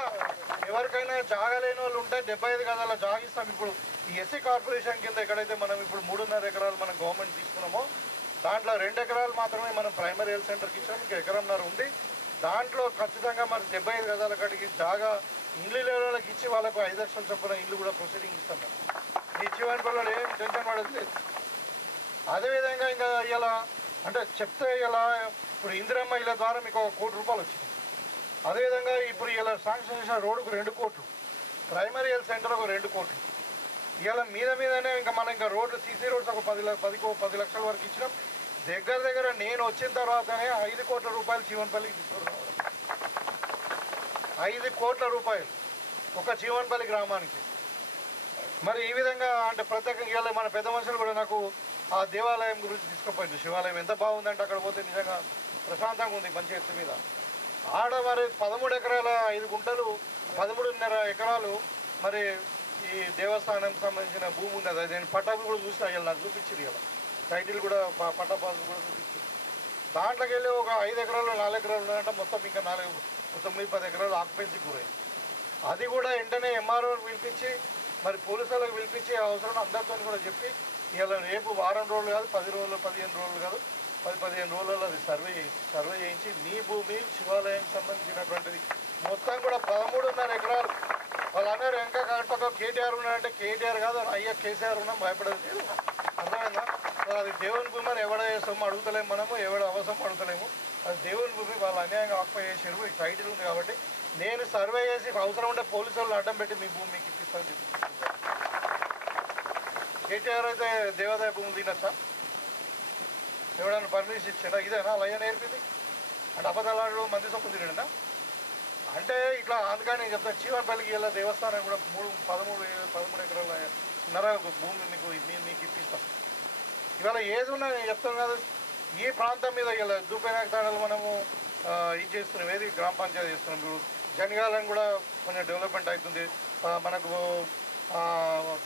ఎవరికైనా జాగా లేని వాళ్ళు ఉంటే 75 గజాల జాగిస్తాం. ఇప్పుడు ఈ ఎస్సీ కార్పొరేషన్ కింద ఎక్కడైతే మనం ఇప్పుడు 3.5 ఎకరాలు మనం గవర్నమెంట్ తీసుకున్నామో దాంట్లో 2 ఎకరాలు మాత్రమే మనం ప్రైమరీ హెల్త్ సెంటర్కి ఇచ్చాం, ఇంకా 1.5 ఎకరం ఉంది. దాంట్లో ఖచ్చితంగా మరి 75 గజాల కాడికి జాగా ఇల్లు లేని వాళ్ళకి ఇచ్చి వాళ్ళకు 5 లక్షల చొప్పున ఇల్లు కూడా ప్రొసీడింగ్ ఇస్తాం. మేము ఈ చీవన్పల్లిలో ఏం టెన్షన్ పడదు లేదు. అదేవిధంగా ఇంకా ఇలా అంటే చెప్తే ఇలా ఇప్పుడు ఇందిరమ్మ ఇళ్ళ ద్వారా మీకు 1 కోటి రూపాయలు వచ్చింది. అదేవిధంగా ఇప్పుడు ఇలా శాంక్షన్ చేసిన రోడ్డుకు 2 కోట్లు, ప్రైమరీ హెల్త్ సెంటర్ ఒక 2 కోట్లు. ఇలా మీదనే ఇంకా మనం ఇంకా రోడ్లు సీసీ రోడ్స్ ఒక 10 లక్షల వరకు ఇచ్చినాం. దగ్గర నేను వచ్చిన తర్వాతనే 5 కోట్ల రూపాయలు చీవన్పల్లికి తీసుకురావడం. 5 కోట్ల రూపాయలు ఒక చీవన్పల్లి గ్రామానికి. మరి ఈ విధంగా అంటే ప్రత్యేకంగా ఇలా మన పెద్ద మనుషులు కూడా నాకు ఆ దేవాలయం గురించి తీసుకుపోయింది. శివాలయం ఎంత బాగుందంటే అక్కడ పోతే నిజంగా ప్రశాంతంగా ఉంది, మంచి ఎత్తు మీద. ఆడ మరి 13 ఎకరాల 5 గుంటలు 13.5 ఎకరాలు మరి ఈ దేవస్థానం సంబంధించిన భూమి ఉంది. అది నేను పట్టాలు కూడా చూసిన, ఇలా నాకు చూపించింది కదా టైటిల్ కూడా, పట్టాపాలు కూడా చూపించింది. దాంట్లోకి వెళ్ళి ఒక 5 ఎకరాలు 4 ఎకరాలు ఉన్నాయంటే మొత్తం ఇంకా 9-10 ఎకరాలు ఆక్యుపెన్సీ గురైంది. అది కూడా వెంటనే ఎంఆర్ఓకి పిలిపించి మరి పోలీసులకు పిలిపించి అవసరం అందరితో కూడా చెప్పి ఇలా రేపు వారం రోజులు కాదు 10 రోజులు 15 రోజులు కాదు 10-15 రోజులలో అది సర్వే చేయించి మీ భూమి శివాలయానికి సంబంధించినటువంటిది మొత్తం కూడా 13.5 ఎకరాలు. వాళ్ళందరూ ఇంకా కరెక్ట్గా కేటీఆర్ ఉన్నాడంటే కేటీఆర్ కాదు అయ్యా కేసీఆర్ ఉన్నాం, భయపడేది లేదు. అర్థమైందా? అది దేవుని భూమి అని ఎవడ సొమ్ము అడుగుతలేము, మనము ఎవడ అవసరం అడుగుతలేము. అది దేవుని భూమి, వాళ్ళు అన్యాయంగా ఆక్యుపై చేసారు. ఈ టైటిల్ ఉంది కాబట్టి నేను సర్వే చేసి అవసరం ఉంటే పోలీసు వాళ్ళు అడ్డం పెట్టి మీ భూమి మీకు ఇప్పిస్తాను చెప్పి. కేటీఆర్ అయితే దేవాదాయ భూములు తినచ్చా? ఎవడన్నా పర్మిషన్ ఇచ్చిందా? ఇదేనా అలా నేర్పింది అంటే అబద్ధాలు మంది సొమ్ము తినడా అంటే ఇట్లా. అందుకని నేను చెప్తాను చీవన్పల్లికి ఇలా దేవస్థానం కూడా 13 ఎకరాల భూమి మీకు ఇప్పిస్తాం. ఇవాళ ఏది ఉన్నా నేను చెప్తాను కదా, ఈ ప్రాంతం మీద ఇలా దూపేనాక తాడలు మనము ఇది చేస్తున్నాం, ఏది గ్రామ పంచాయతీ చేస్తున్నాం. ఇప్పుడు జనగాలం కూడా కొంచెం డెవలప్మెంట్ అవుతుంది. మనకు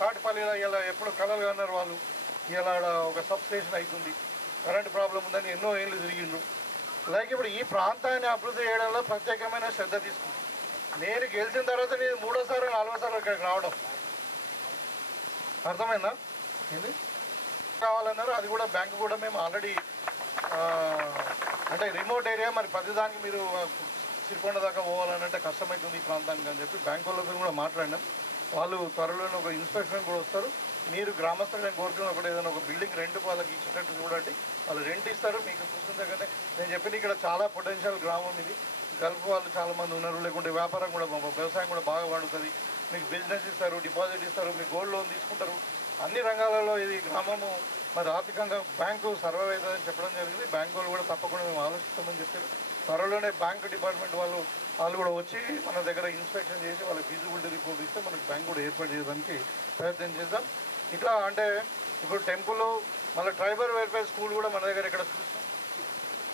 తాటిపల్లిలో ఇలా ఎప్పుడు కలలు అన్నారు వాళ్ళు, ఇలా ఒక సబ్ స్టేషన్ అవుతుంది, కరెంట్ ప్రాబ్లం ఉందని ఎన్నో ఏళ్ళు తిరిగిండ్రు. లైక్ ఇప్పుడు ఈ ప్రాంతాన్ని అభివృద్ధి చేయడంలో ప్రత్యేకమైన శ్రద్ధ తీసుకుంటాం. నేను గెలిచిన తర్వాత నేను 3వ సారి 4వ సారి ఇక్కడికి రావడం. అర్థమైందా? ఏంది కావాలన్నారు, అది కూడా బ్యాంకు కూడా మేము ఆల్రెడీ అంటే రిమోట్ ఏరియా, మరి ప్రతిదానికి మీరు సిరికొండ దాకా పోవాలనంటే కష్టమవుతుంది ఈ ప్రాంతానికి అని చెప్పి బ్యాంకు వాళ్ళతో కూడా మాట్లాడినాం. వాళ్ళు త్వరలోనే ఒక ఇన్స్పెక్షన్ కూడా వస్తారు. మీరు గ్రామస్తులు నేను కోరుకున్న ఒకటి ఏదైనా ఒక బిల్డింగ్ రెంట్కి వాళ్ళకి ఇచ్చేటట్టు చూడండి, వాళ్ళు రెంట్ ఇస్తారు. మీకు చూసిన దగ్గర నేను చెప్పిన ఇక్కడ చాలా పొటెన్షియల్ గ్రామం ఇది. గల్ఫ్ వాళ్ళు చాలామంది ఉన్నారు, లేకుంటే వ్యాపారం కూడా వ్యవసాయం కూడా బాగా పండుతుంది. మీకు బిజినెస్ ఇస్తారు, డిపాజిట్ ఇస్తారు, మీకు గోల్డ్ లోన్ తీసుకుంటారు. అన్ని రంగాలలో ఇది గ్రామము మరి ఆర్థికంగా బ్యాంకు సర్వైవ్ అవుతుందని చెప్పడం జరిగింది. బ్యాంకు వాళ్ళు కూడా తప్పకుండా మేము ఆలోచిస్తామని చెప్పారు. త్వరలోనే బ్యాంకు డిపార్ట్మెంట్ వాళ్ళు కూడా వచ్చి మన దగ్గర ఇన్స్పెక్షన్ చేసి వాళ్ళకి ఫీజిబిలిటీ రిపోర్ట్ ఇస్తే మనకి బ్యాంక్ కూడా ఏర్పాటు చేయడానికి ప్రయత్నం చేద్దాం. ఇట్లా అంటే ఇప్పుడు టెంపుల్ మళ్ళీ ట్రైబల్ వెల్ఫేర్ స్కూల్ కూడా మన దగ్గర ఇక్కడ చూస్తాం.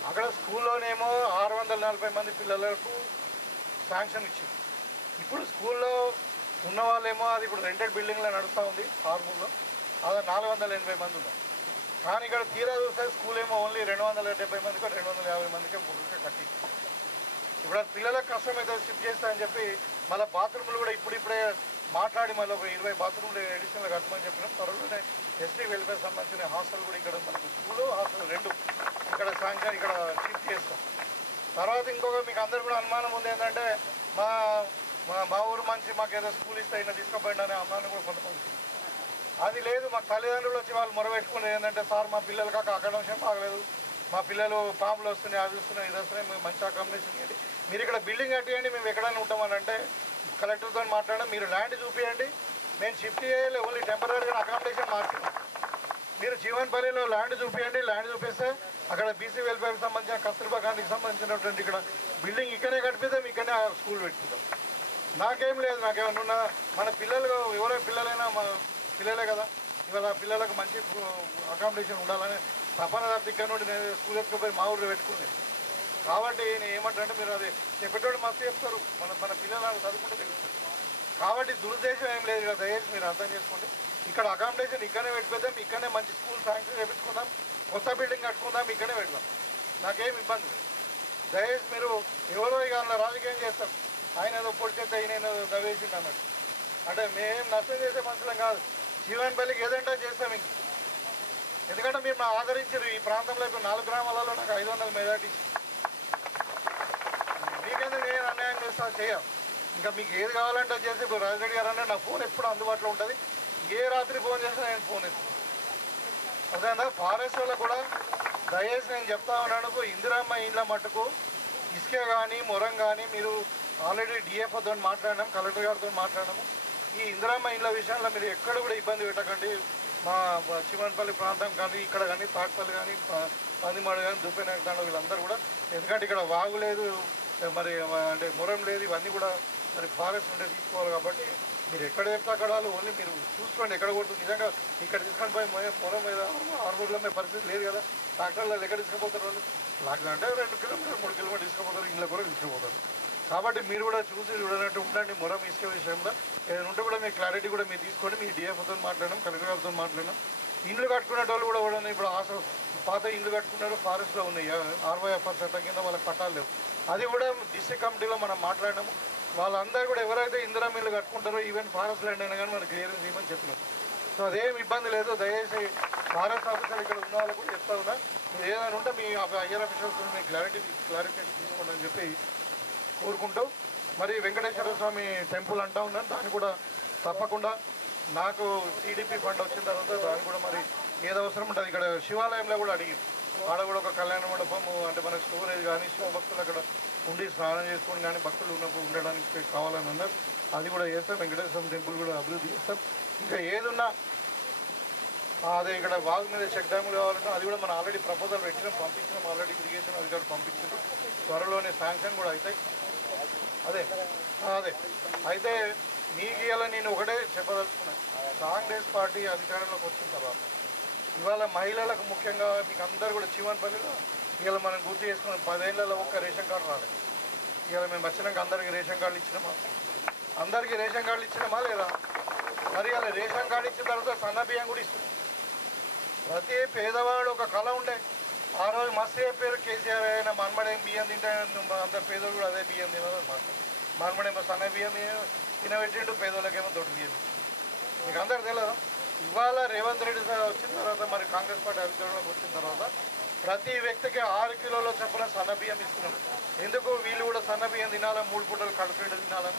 అక్కడ స్కూల్లోనేమో 640 మంది పిల్లలకు శాంక్షన్ ఇచ్చింది. ఇప్పుడు స్కూల్లో ఉన్న వాళ్ళేమో అది ఇప్పుడు రెంటెడ్ బిల్డింగ్లో నడుస్తూ ఉంది. ఆర్మూర్లో అది 480 మంది ఉన్నారు. కానీ ఇక్కడ తీరా చూస్తే స్కూల్ ఏమో ఓన్లీ 270 మందికో 250 మందికే కట్టి ఇప్పుడు ఆ పిల్లలకు కష్టమైతే షిఫ్ట్ చేస్తారని చెప్పి మళ్ళీ బాత్రూమ్లు కూడా ఇప్పుడిప్పుడే మాట్లాడి మళ్ళీ ఒక 20 బాత్రూమ్లు అడిషనల్ కట్టమని చెప్పినాం. త్వరలోనే ఎస్టీ వెల్ఫేర్ సంబంధించిన హాస్టల్ కూడా ఇక్కడ మనకు స్కూలు హాస్టల్ 2 ఇక్కడ శాంక్షన్ ఇక్కడ షిఫ్ట్ చేస్తాం. తర్వాత ఇంకొక మీకు అందరు కూడా అనుమానం ఉంది ఏంటంటే మా ఊరు మంచి మాకు ఏదో స్కూల్ ఇస్తే అయినా తీసుకుపోయింది అనే అనుమానం కూడా కొంతమంది. అది లేదు, మా తల్లిదండ్రులు వచ్చి వాళ్ళు మొరబెట్టుకునేది ఏంటంటే సార్ మా పిల్లలకి అకామిడేషన్ బాగలేదు, మా పిల్లలు పాములు వస్తున్నాయి, అది వస్తున్నాయి, ఇది వస్తున్నాయి, మేము మంచి అకామిడేషన్ ఇవ్వండి, మీరు ఇక్కడ బిల్డింగ్ కట్టియండి, మేము ఎక్కడైనా ఉంటామని అంటే కలెక్టర్తో మాట్లాడడం, మీరు ల్యాండ్ చూపించండి, మేము షిఫ్ట్ చేయాలి, ఓన్లీ టెంపరీగా అకామిడేషన్ మార్చున్నాం, మీరు జీవన్పల్లిలో ల్యాండ్ చూపించండి, ల్యాండ్ చూపిస్తే అక్కడ బీసీ వెల్ఫేర్కి సంబంధించిన కస్తూర్బా గాంధీకి సంబంధించినటువంటి ఇక్కడ బిల్డింగ్ ఇక్కడనే కట్టిద్దాం, ఇక్కడనే స్కూల్ పెట్టిద్దాం. నాకేం లేదు, నాకేమన్నా మన పిల్లలు ఎవరో పిల్లలైనా మా పిల్లలే కదా, ఇవాళ పిల్లలకు మంచి అకామిడేషన్ ఉండాలని తపన ఇక్కడ నుండి నేను స్కూల్ ఎత్తుకుపోయి మా ఊళ్ళో పెట్టుకునేది. కాబట్టి నేను ఏమంటే మీరు అది చెప్పేటోడు మస్తు చెప్తారు, మన పిల్లలు చదువుకుంటే తెలుస్తుంది. కాబట్టి దురుద్దేశం ఏం లేదు కదా, దయచేసి మీరు అర్థం చేసుకోండి. ఇక్కడ అకామిడేషన్ ఇక్కడనే పెట్టుకుందాం, ఇక్కడనే మంచి స్కూల్ శాంక్షన్ చేయించుకుందాం, కొత్త బిల్డింగ్ కట్టుకుందాం, ఇక్కడనే పెడదాం, నాకేం ఇబ్బంది లేదు. దయచేసి మీరు ఎవరో ఇక అలా రాజకీయం చేస్తారు, ఆయన ఏదో పొడి చేస్తే ఆయన ఏదో దవేసిండు అన్నట్టు. అంటే మేము నష్టం చేసే మనుషులం కాదు, జీవన్పల్లికి ఏదంటే చేస్తాం ఇంక. ఎందుకంటే మీరు మా ఆదరించారు, ఈ ప్రాంతంలో ఇప్పుడు 4 గ్రామాలలో నాకు 500 మెజార్టీ, మీకెందుకు నేను అన్యాయం చేస్తా చేయం. ఇంకా మీకు ఏది కావాలంటే చేసి ఇప్పుడు రాజరెడ్డి గారు అంటే నా ఫోన్ ఎప్పుడు అందుబాటులో ఉంటుంది, ఏ రాత్రి ఫోన్ చేసినా నేను ఫోన్ ఇస్తాను. అదేనా ఫారెస్ట్ వాళ్ళకు కూడా దయచేసి నేను చెప్తా ఉన్నాను, ఇందిరమ్మ ఇండ్ల మట్టుకు ఇసుక కానీ మొరం కానీ మీరు ఆల్రెడీ డిఎఫ్ఓతో మాట్లాడినాం, కలెక్టర్ గారితో మాట్లాడినాము. ఈ ఇందిరమ్మ ఇండ్ల విషయంలో మీరు ఎక్కడ కూడా ఇబ్బంది పెట్టకండి. మా చివన్పల్లి ప్రాంతం కానీ ఇక్కడ కానీ తాట్పల్లి కానీ పందిమాడు కానీ దుప్పెనాయక తాండ వీళ్ళందరూ కూడా, ఎందుకంటే ఇక్కడ వాగు లేదు, మరి అంటే మొరం లేదు, ఇవన్నీ కూడా మరి ఫారెస్ట్ ఉంటే తీసుకోవాలి. కాబట్టి మీరు ఎక్కడ చెప్తే అక్కడ వాళ్ళు ఓన్లీ మీరు చూసుకోండి ఎక్కడ కొడుతుంది. నిజంగా ఇక్కడ తీసుకొని పోయి మొరం మీద ఆరుమూరులో పరిస్థితి లేదు కదా, ట్రాక్టర్లో ఎక్కడ తీసుకుపోతారు వాళ్ళు, అంటే 2 కిలోమీటర్ 3 కిలోమీటర్ తీసుకుపోతారు, ఇంట్లో కూడా తీసుకుపోతారు. కాబట్టి మీరు కూడా చూసి చూడనట్టు ఉండండి. మొరం ఇసుక విషయంలో ఏదైనా ఉంటే కూడా మీ క్లారిటీ కూడా మీరు తీసుకోండి. మీ డిఎఫ్ఓతో మాట్లాడడం, కలెక్టర్ గారితో మాట్లాడడం. ఇండ్లు కట్టుకునే వాళ్ళు కూడా ఇప్పుడు పాత ఇండ్లు కట్టుకున్నారు, ఫారెస్ట్లో ఉన్నాయి, 60 చట్టం కింద వాళ్ళకి పట్టాలు లేవు. అది కూడా డిస్ట్రిక్ట్ కమిటీలో మనం మాట్లాడినాము. వాళ్ళందరూ కూడా ఎవరైతే ఇందిరా ఇల్లు కట్టుకుంటారో ఈవెన్ ఫారెస్ట్ ల్యాండ్ అయినా కానీ మనకు క్లియరెన్స్ ఇవ్వమని చెప్పినాం. సో అదేం ఇబ్బంది లేదు. దయచేసి ఫారెస్ట్ ఆఫీసర్ ఇక్కడ ఉన్న వాళ్ళు కూడా చెప్తా ఉన్నా, మీరు ఏదైనా ఉంటే మీ హయ్యర్ ఆఫీసర్స్ మీ క్లారిఫికేషన్ తీసుకోండి అని చెప్పి కోరుకుంటూ, మరి వెంకటేశ్వర స్వామి టెంపుల్ అంటా ఉన్నాను, దాన్ని కూడా తప్పకుండా నాకు టీడీపీ ఫండ్ వచ్చిన తర్వాత దాన్ని కూడా మరి ఏదో అవసరం ఉంటుంది. ఇక్కడ శివాలయంలో కూడా అడిగింది, ఆడ కూడా ఒక కళ్యాణ మండపము అంటే మనకు స్టోరేజ్ కానీ శివభక్తులు అక్కడ ఉండి స్నానం చేసుకొని కానీ భక్తులు ఉన్నప్పుడు ఉండడానికి కావాలని అన్నారు. అది కూడా చేస్తాం. వెంకటేశ్వర టెంపుల్ కూడా అభివృద్ధి చేస్తాం. ఇంకా ఏదున్నా అదే ఇక్కడ వాగు మీద చెక్ డ్యాములు కావాలంటే అది కూడా మనం ఆల్రెడీ ప్రపోజల్ పెట్టినాం, పంపించినాం, ఆల్రెడీ ఇరిగేషన్ అధికారులు పంపించారు, త్వరలోనే శాంక్షన్ కూడా అవుతాయి. అదే అయితే మీకు ఇవాళ నేను ఒకటే చెప్పదలుచుకున్నాను, కాంగ్రెస్ పార్టీ అధికారంలోకి వచ్చిన తర్వాత ఇవాళ మహిళలకు ముఖ్యంగా మీకు అందరూ కూడా చివన్పల్లిలో ఇవాళ మనం గుర్తు చేసుకున్నాం, 10 ఏళ్లలో ఒక్క రేషన్ కార్డు రాలేదు. ఇవాళ మేము వచ్చినాక అందరికీ రేషన్ కార్డులు ఇచ్చినామా? అందరికీ రేషన్ కార్డులు ఇచ్చినామా లేదా? మరి అలా రేషన్ కార్డు ఇచ్చిన తర్వాత సన్న బియ్యం కూడా ఇస్తుంది. ప్రతి పేదవాడు ఒక కళ ఉండే, ఆ రోజు మస్తు చెప్పారు కేసీఆర్ అయినా మనమడేం బియ్యం తింటే అందరు పేదోళ్ళు కూడా అదే బియ్యం తినాలని మాట్లాడు. మనమడేమో సన్న బియ్యం తినబెట్టిండు, పేదోళ్ళకేమో దొడ్డు బియ్యం. మీకు అందరు తెలియదు. ఇవాళ రేవంత్ రెడ్డి సార్ వచ్చిన తర్వాత మరి కాంగ్రెస్ పార్టీ అధికారంలోకి వచ్చిన తర్వాత ప్రతి వ్యక్తికి 6 కిలోల చొప్పున సన్న బియ్యం ఇస్తున్నాం. ఎందుకు వీళ్ళు కూడా సన్న బియ్యం తినాలా, 3 పూటలు కడుపుండి తినాలా,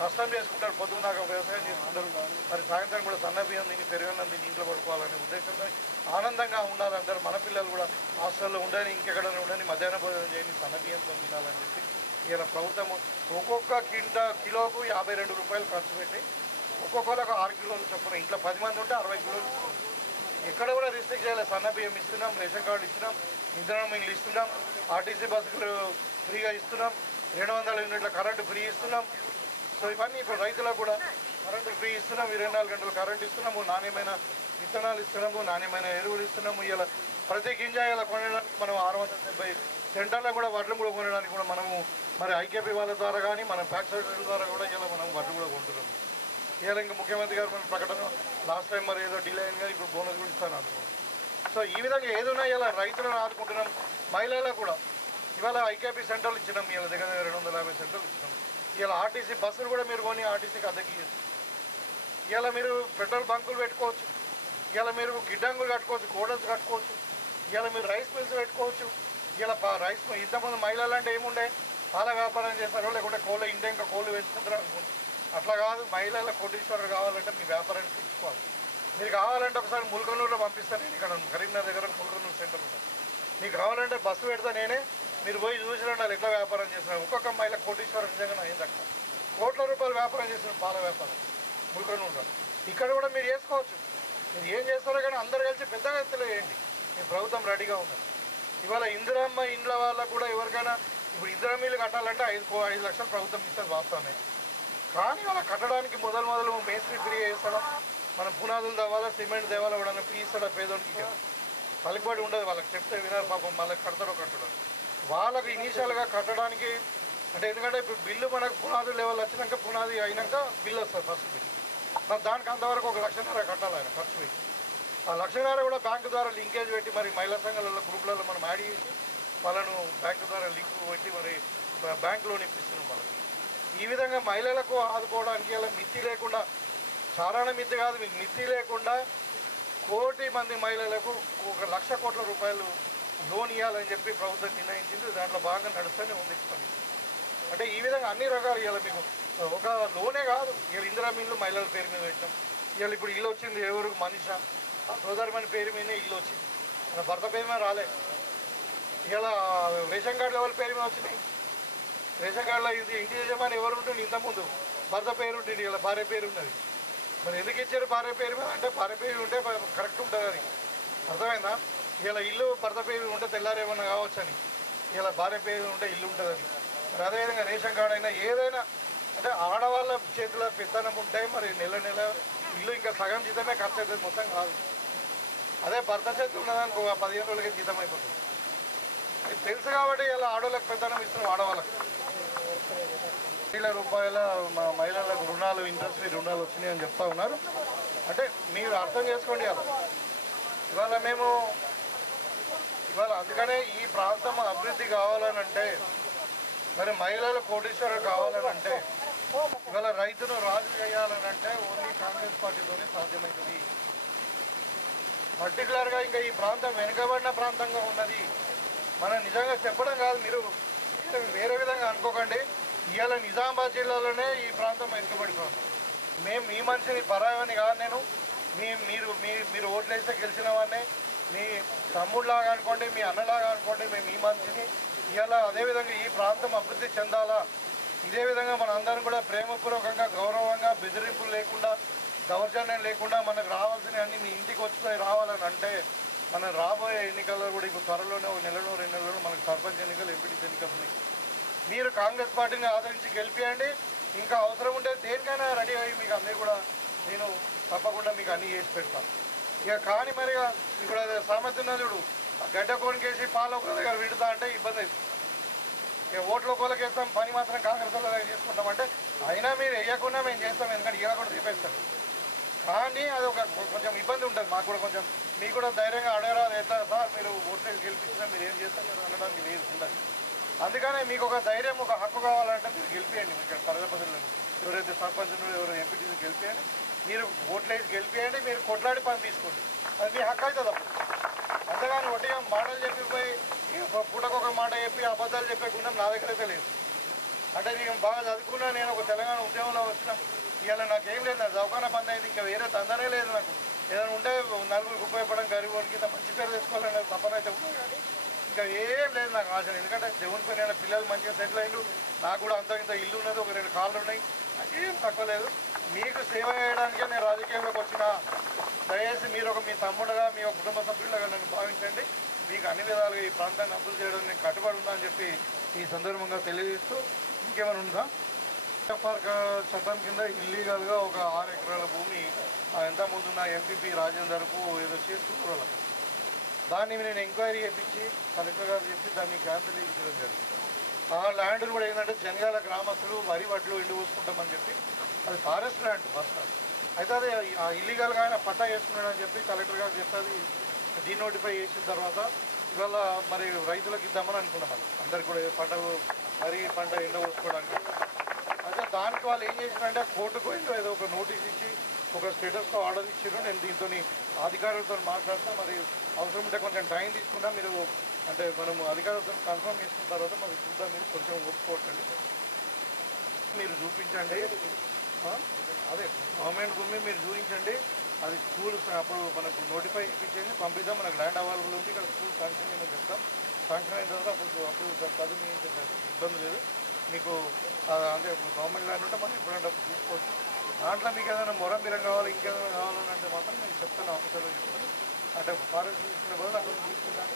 కష్టం చేసుకుంటారు, పొద్దున్న దాకా వ్యవసాయం చేసుకుంటారు, మరి సాయంత్రం కూడా సన్న బియ్యం తిని పెరుగన్నం తిని ఇంట్లో పడుకోవాలనే ఉద్దేశంతో ఆనందంగా ఉండాలి అందరూ. మన పిల్లలు కూడా హాస్టల్లో ఉండని, ఇంకెక్కడైనా ఉండని, మధ్యాహ్న భోజనం చేయని, సన్న బియ్యంతో తినాలని చెప్పి ఇలా ప్రభుత్వం ఒక్కొక్క కిలోకు 52 రూపాయలు ఖర్చు పెట్టి ఒక్కొక్కరికి 6 కిలోలు చొప్పున, ఇంట్లో 10 మంది ఉంటే 60 కిలోలు. ఎక్కడ కూడా రిస్ట్రిక్ట్ చేయలేదు. సన్న బియ్యం ఇస్తున్నాం, రేషన్ కార్డు ఇస్తున్నాం, ఇంధనం ఇండ్లు ఇస్తున్నాం, ఆర్టీసీ బస్సులు ఫ్రీగా ఇస్తున్నాం, 200 యూనిట్ల కరెంటు ఫ్రీ ఇస్తున్నాం. సో ఇవన్నీ ఇప్పుడు రైతులకు కూడా కరెంటు ఫ్రీ ఇస్తున్నాం, 24 గంటలు కరెంటు ఇస్తున్నాము, నాణ్యమైన విత్తనాలు ఇస్తున్నాము, నాణ్యమైన ఎరువులు ఇస్తున్నాము. ఇలా ప్రతి గింజ ఇలా కొనడానికి మనం 670 సెంటర్లో కూడా వడ్లు కూడా కొనడానికి కూడా మనము మరి ఐకేపీ వాళ్ళ ద్వారా కానీ మన ఫ్యాక్టరీల ద్వారా కూడా ఇలా మనం వడ్లు కూడా కొంటున్నాం. ఇలా ఇంకా ముఖ్యమంత్రి గారు మన ప్రకటన లాస్ట్ టైం మరి ఏదో డిలే అయింది కానీ ఇప్పుడు బోనస్ కూడా ఇస్తాను అనుకున్నాం. సో ఈ విధంగా ఏదైనా ఇలా రైతులను ఆదుకుంటున్నాం. మహిళలకు కూడా ఇవాళ ఐకేపీ సెంటర్లు ఇచ్చినాం, ఇలా దగ్గర 250 సెంటర్లు ఇచ్చినాం. ఇలా ఆర్టీసీ బస్సులు కూడా మీరు కొని ఆర్టీసీకి అద్దెకి ఇవ్వచ్చు. ఇలా మీరు పెట్రోల్ బంకులు పెట్టుకోవచ్చు, ఇలా మీరు గిడ్డంగులు కట్టుకోవచ్చు, కోడల్స్ కట్టుకోవచ్చు, ఇలా మీరు రైస్ మిల్స్ పెట్టుకోవచ్చు. ఇలా రైస్ ఇంతమంది మహిళలు అంటే ఏముండే పాల వ్యాపారం చేస్తారో లేకుంటే కోళ్ళ ఇంటే ఇంకా కోళ్ళు పెంచుకుంటారు అనుకుంటారు. అట్లా కాదు, మహిళల కోటీశ్వరులు కావాలంటే మీ వ్యాపారాన్ని పెంచుకోవాలి. మీరు కావాలంటే ఒకసారి ముల్కనూరులో పంపిస్తాను. నేను ఇక్కడ కరీంనగర్ దగ్గర ముల్కనూరు సెంటర్ ఉంటుంది. మీకు కావాలంటే బస్సు పెడతా నేనే, మీరు పోయి చూసినా వాళ్ళు ఎట్లా వ్యాపారం చేస్తున్నారు. ఒక్కొక్క మహిళ కోటీశ్వరం నిజంగా అయింది. అక్కడ కోట్ల రూపాయలు వ్యాపారం చేస్తున్నారు పాల వ్యాపారం ముల్కనూరులో. ఇక్కడ కూడా మీరు చేసుకోవచ్చు. మీరు ఏం చేస్తారో కానీ అందరు కలిసి పెద్దగా ఎత్తులో వేయండి. మీ ప్రభుత్వం రెడీగా ఉన్నది. ఇవాళ ఇందిరమ్మ ఇండ్ల వాళ్ళకు కూడా ఎవరికైనా ఇప్పుడు ఇందిరమ్మ ఇల్లు కట్టాలంటే 5 లక్షలు ప్రభుత్వం ఇస్తుంది వాస్తవమే. కానీ వాళ్ళ కట్టడానికి మొదలు మేస్త్రి ఫ్రీ చేస్తాడా, మనం పునాదులు తేవాలా, సిమెంట్ తేవాలా, కూడా ఫ్రీ ఇస్తాడా పేదోనికి? పలుకుబడి ఉండదు. వాళ్ళకి చెప్తే వినారు పాపం, వాళ్ళకి కడతారో కట్టడం. వాళ్ళకు ఇనీషియల్గా కట్టడానికి అంటే ఎందుకంటే ఇప్పుడు బిల్లు మనకు పునాది లెవెల్ వచ్చినాక పునాది అయినాక బిల్లు వస్తుంది ఫస్ట్ బిల్. మరి దానికి అంతవరకు 1,00,000 కట్టాలి ఆయన ఖర్చు పెట్టి. ఆ 1,00,000 కూడా బ్యాంకు ద్వారా లింకేజ్ పెట్టి మరి మహిళా సంఘాలలో గ్రూపులలో మనం యాడ్ చేసి వాళ్ళను బ్యాంకు ద్వారా లింక్ పెట్టి మరి బ్యాంక్ లోన్ ఇప్పిస్తున్నాం వాళ్ళకి. ఈ విధంగా మహిళలకు ఆదుకోవడానికి అలా మిత్తి లేకుండా, చారాణ మిత్తి కాదు, మీకు మిత్తి లేకుండా 1 కోటి మంది మహిళలకు 1,00,000 కోట్ల రూపాయలు లోన్ ఇవ్వాలని చెప్పి ప్రభుత్వం నిర్ణయించింది. దాంట్లో భాగంగా నడుస్తూనే ఉంది పని. అంటే ఈ విధంగా అన్ని రకాలు ఇవ్వాలి. మీకు ఒక లోనే కాదు, ఇలా ఇందిరమ్మ ఇల్లు మహిళల పేరు మీద పెట్టాం. ఇవాళ ఇప్పుడు ఇల్లు వచ్చింది ఎవరు, మనిష సోదరిమణి పేరు మీదనే ఇల్లు వచ్చింది, మన భర్త పేరు మీద రాలే. ఇలా రేషన్ కార్డుల ఎవరి పేరు మీద వచ్చినాయి. రేషన్ కార్డులో ఇది ఇంటి యజమాని ఎవరు ఉంటుంది, ఇంతకుముందు భర్త పేరు ఉంటుంది, ఇలా భార్య పేరు ఉన్నది. మరి ఎందుకు ఇచ్చారు భార్య పేరు మీద అంటే భార్య పేరు ఉంటే కరెక్ట్ ఉంటుంది అని అర్థమైందా. ఇలా ఇల్లు భర్త పేరు ఉంటే తెల్లారేమన్నా కావచ్చని, ఇలా భార్య పేరు ఉంటే ఇల్లు ఉంటుందని. మరి అదేవిధంగా రేషన్ కార్డు అయినా ఏదైనా అంటే ఆడవాళ్ళ చేతిలో పెత్తనం ఉంటే మరి నెల ఇల్లు ఇంకా సగం జీతమే ఖర్చు అవుతుంది, మొత్తం కాదు. అదే భర్త చేతులు ఉన్నదానికి 15 రోజులకి జీతం అయిపోతుంది. తెలుసు కాబట్టి ఇలా ఆడవాళ్ళకి పెత్తనం ఇస్తున్నాం. ఆడవాళ్ళకి 1,000 రూపాయల మహిళలకు రుణాలు, ఇంట్రెస్ట్ రుణాలు వచ్చినాయి అని చెప్తా ఉన్నారు. అంటే మీరు అర్థం చేసుకోండి. ఇవాళ అందుకనే ఈ ప్రాంతం అభివృద్ధి కావాలనంటే, మరి మహిళలు కోటీశ్వరులు కావాలనంటే, ఇవాళ రైతును రాజు చేయాలనంటే ఓన్లీ కాంగ్రెస్ పార్టీతోనే సాధ్యమవుతుంది. పర్టికులర్గా ఇంకా ఈ ప్రాంతం వెనుకబడిన ప్రాంతంగా ఉన్నది. మనం నిజంగా చెప్పడం కాదు, మీరు వేరే విధంగా అనుకోకండి. ఇవాళ నిజామాబాద్ జిల్లాలోనే ఈ ప్రాంతం వెనుకబడిపోతాం. మేము మీ మనిషిని పరాయని కాదు, నేను మీరు ఓట్లేస్తే గెలిచిన వాడిని, మీ తమ్ముడిలాగా అనుకోండి, మీ అన్నలాగా అనుకోండి, మేము ఈ మనిషిని. ఇవాళ అదేవిధంగా ఈ ప్రాంతం అభివృద్ధి చెందాలా, ఇదే విధంగా మన అందరం కూడా ప్రేమపూర్వకంగా గౌరవంగా బెదిరింపులు లేకుండా దౌర్జన్యం లేకుండా మనకు రావాల్సినవి అన్నీ మీ ఇంటికి వచ్చి రావాలని అంటే మనం రాబోయే ఎన్నికల్లో కూడా ఇప్పుడు త్వరలోనే 1 నెలలో 2 నెలల్లో మనకు సర్పంచ్ ఎన్నికలు, ఎంపీటీసీ ఎన్నికలు ఉన్నాయి. మీరు కాంగ్రెస్ పార్టీని ఆదరించి గెలిపియండి. ఇంకా అవసరం ఉంటే దేనికైనా రెడీ అయ్యి మీకు అన్నీ కూడా నేను తప్పకుండా మీకు అన్నీ చేసి పెడతాను. ఇక కానీ మరిగా ఇప్పుడు అదే సామెత ఉన్నది చూడు, గడ్డ కోనికేసి పాలు ఒకరి దగ్గర విడుతా అంటే ఇబ్బంది అవుతుంది. ఇక ఓట్లు ఒకళ్ళకి వేస్తాం, పని మాత్రం కాంగ్రెస్ వాళ్ళ దగ్గర చేసుకుంటామంటే అయినా మీరు వేయకుండా మేము చేస్తాం, ఎందుకంటే ఇలా కూడా తీపేస్తాం. కానీ అది కొంచెం ఇబ్బంది ఉంటుంది మాకు కూడా. కొంచెం మీకు కూడా ధైర్యంగా అడగరాదు, ఎట్లా సార్ మీరు ఓట్లు గెలిపించినా మీరు ఏం చేస్తారు అనడానికి లేదు ఉండాలి. అందుకనే మీకు ఒక ధైర్యం, ఒక హక్కు కావాలంటే మీరు గెలిపియండి. మీకు ఇక్కడ పరదపదులను ఎవరైతే సర్పంచులు ఎవరైనా ఎంపీటీసీ గెలిపియండి, మీరు ఓట్లేసి గెలిపియండి, మీరు కొట్లాడి పని తీసుకోండి, అది మీ హక్కు అవుతుంది అప్పుడు. అంతేగాని ఒకటిగా మాటలు చెప్పిపోయి పూటకొక మాట చెప్పి అబద్ధాలు చెప్పే గుణం నా దగ్గర అయితే లేదు. అంటే నేను బాగా చదువుకున్నా, నేను ఒక తెలంగాణ ఉద్యమంలో వచ్చినాం. ఇవాళ నాకేం లేదు, నాకు దవాఖానా బంద్ అయింది, ఇంకా వేరే దందనే లేదు నాకు. ఏదైనా ఉంటే నలుగురికి ఉపయోగపడడం, గరీబోనికి ఇంత మంచి పేరు తెచ్చుకోవాలనే తపన అయితే ఉంది. కానీ ఇంకా ఏం లేదు నాకు ఆశ. ఎందుకంటే దేవుని పైన పిల్లలు మంచిగా సెటిల్ అయ్యారు, నాకు కూడా అంత ఇంత ఇల్లు ఉన్నది, ఒక 2 కార్లు ఉన్నాయి, నాకేం తక్కువ లేదు. మీకు సేవ చేయడానికే నేను రాజకీయంలోకి వచ్చిన. దయచేసి మీరు మీ తమ్ముడుగా మీ కుటుంబ సభ్యులుగా నన్ను భావించండి. మీకు అన్ని విధాలుగా ఈ ప్రాంతాన్ని అభివృద్ధి చేయడం నేను కట్టుబడి ఉందా అని చెప్పి ఈ సందర్భంగా తెలియజేస్తూ ఇంకేమైనా ఉందా? పార్క్ చట్టం కింద ఇల్లీగల్గా ఒక 6 ఎకరాల భూమి ఎంత ముందున్న ఎంపీపీ రాజేందర్కు ఏదో చేస్తున్నారు. దాన్ని నేను ఎంక్వైరీ చేయించి కలెక్టర్ గారు చెప్పి దాన్ని క్యాన్సిల్ చేయించడం జరిగింది. ఆ ల్యాండ్ను కూడా ఏంటంటే జనగాల గ్రామస్తులు వరి వడ్లు ఎండు పోసుకుంటామని చెప్పి అది ఫారెస్ట్ ల్యాండ్ ఫస్ట్. అయితే అది ఇల్లీగల్గా ఆయన పట్టా వేసుకున్నాడని చెప్పి కలెక్టర్ గారు చెప్పి డీనోటిఫై చేసిన తర్వాత ఇవాళ మరి రైతులకు ఇద్దామని అనుకున్నాం. అది అందరికి కూడా పంటలు వరి పంట ఎండ పోసుకోవడానికి. అయితే దానికి వాళ్ళు ఏం చేసినారంటే కోర్టుకు వెళ్ళి ఏదో ఒక నోటీస్ ఇచ్చి ఒక స్టేటస్లో ఆర్డర్ ఇచ్చారు. నేను దీంతో అధికారులతో మాట్లాడతా, మరి అవసరం ఉంటే కొంచెం టైం తీసుకుంటా, మీరు అంటే మనము అధికారులతో కన్ఫర్మ్ చేసుకున్న తర్వాత మరి చూద్దాం, మీరు కొంచెం ఒప్పుకోవచ్చండి, మీరు చూపించండి. అదే గవర్నమెంట్ భూమి మీరు చూపించండి, అది స్కూల్ అప్పుడు మనకు నోటిఫై ఇప్పించేసి పంపిద్దాం. మనకు ల్యాండ్ అవైలబుల్ ఉంది, ఇక్కడ స్కూల్ శాంక్షన్ చేయమని చెప్తాం. శాంక్షన్ అయిన తర్వాత అప్పుడు చదువు ఇబ్బంది లేదు మీకు. అంటే గవర్నమెంట్ ల్యాండ్ ఉంటే మనం ఎప్పుడంటే అప్పుడు తీసుకోవచ్చు. దాంట్లో మీకు ఏదైనా మొరంబిరం కావాలి, ఇంకేదైనా కావాలని అంటే మాత్రం నేను చెప్తాను, ఆఫీసర్లో చెప్తాను. అంటే ఫారెస్ట్ తీసుకునే బదులు అక్కడ తీసుకుంటాను,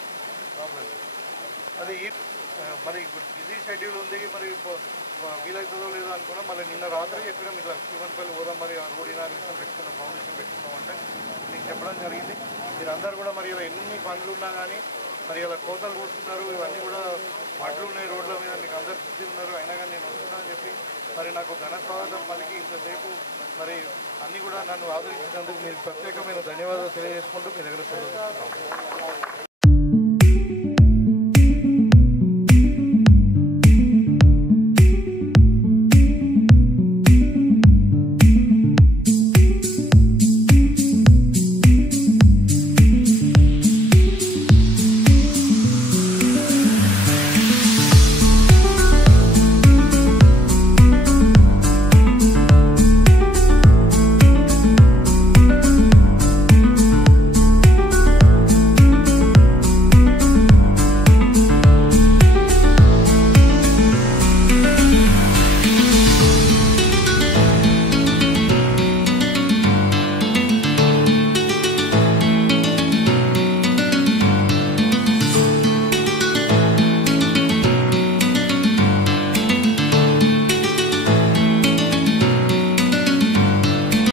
ప్రాబ్లం. అది మరి ఇప్పుడు బిజీ షెడ్యూల్ ఉంది, మరి వీలవుతుందో లేదో అనుకున్నా. మళ్ళీ నిన్న రాత్రి చెప్పినాం ఇట్లా శివన్పల్లి పోదాం, మరి ఆ రోడ్ ఇనాగ్రేషన్ పెట్టుకున్నాం, ఫౌండేషన్ పెట్టుకున్నాం అంటే మీకు చెప్పడం జరిగింది. మీరందరూ కూడా మరి ఇలా ఎన్ని పనులు ఉన్నా కానీ మరి ఇలా కోతలు కూస్తున్నారు, ఇవన్నీ కూడా మడ్లు ఉన్నాయి రోడ్ల మీద, మీకు అందరు శుద్ధి ఉన్నారు, అయినా కానీ నేను వస్తున్నా అని చెప్పి మరి నాకు ఘన స్వాగతం పలికి ఇంతసేపు మరి అన్నీ కూడా నన్ను ఆదరించినందుకు మీరు ప్రత్యేకమైన ధన్యవాదాలు తెలియజేసుకుంటూ మీ దగ్గర సెలవు.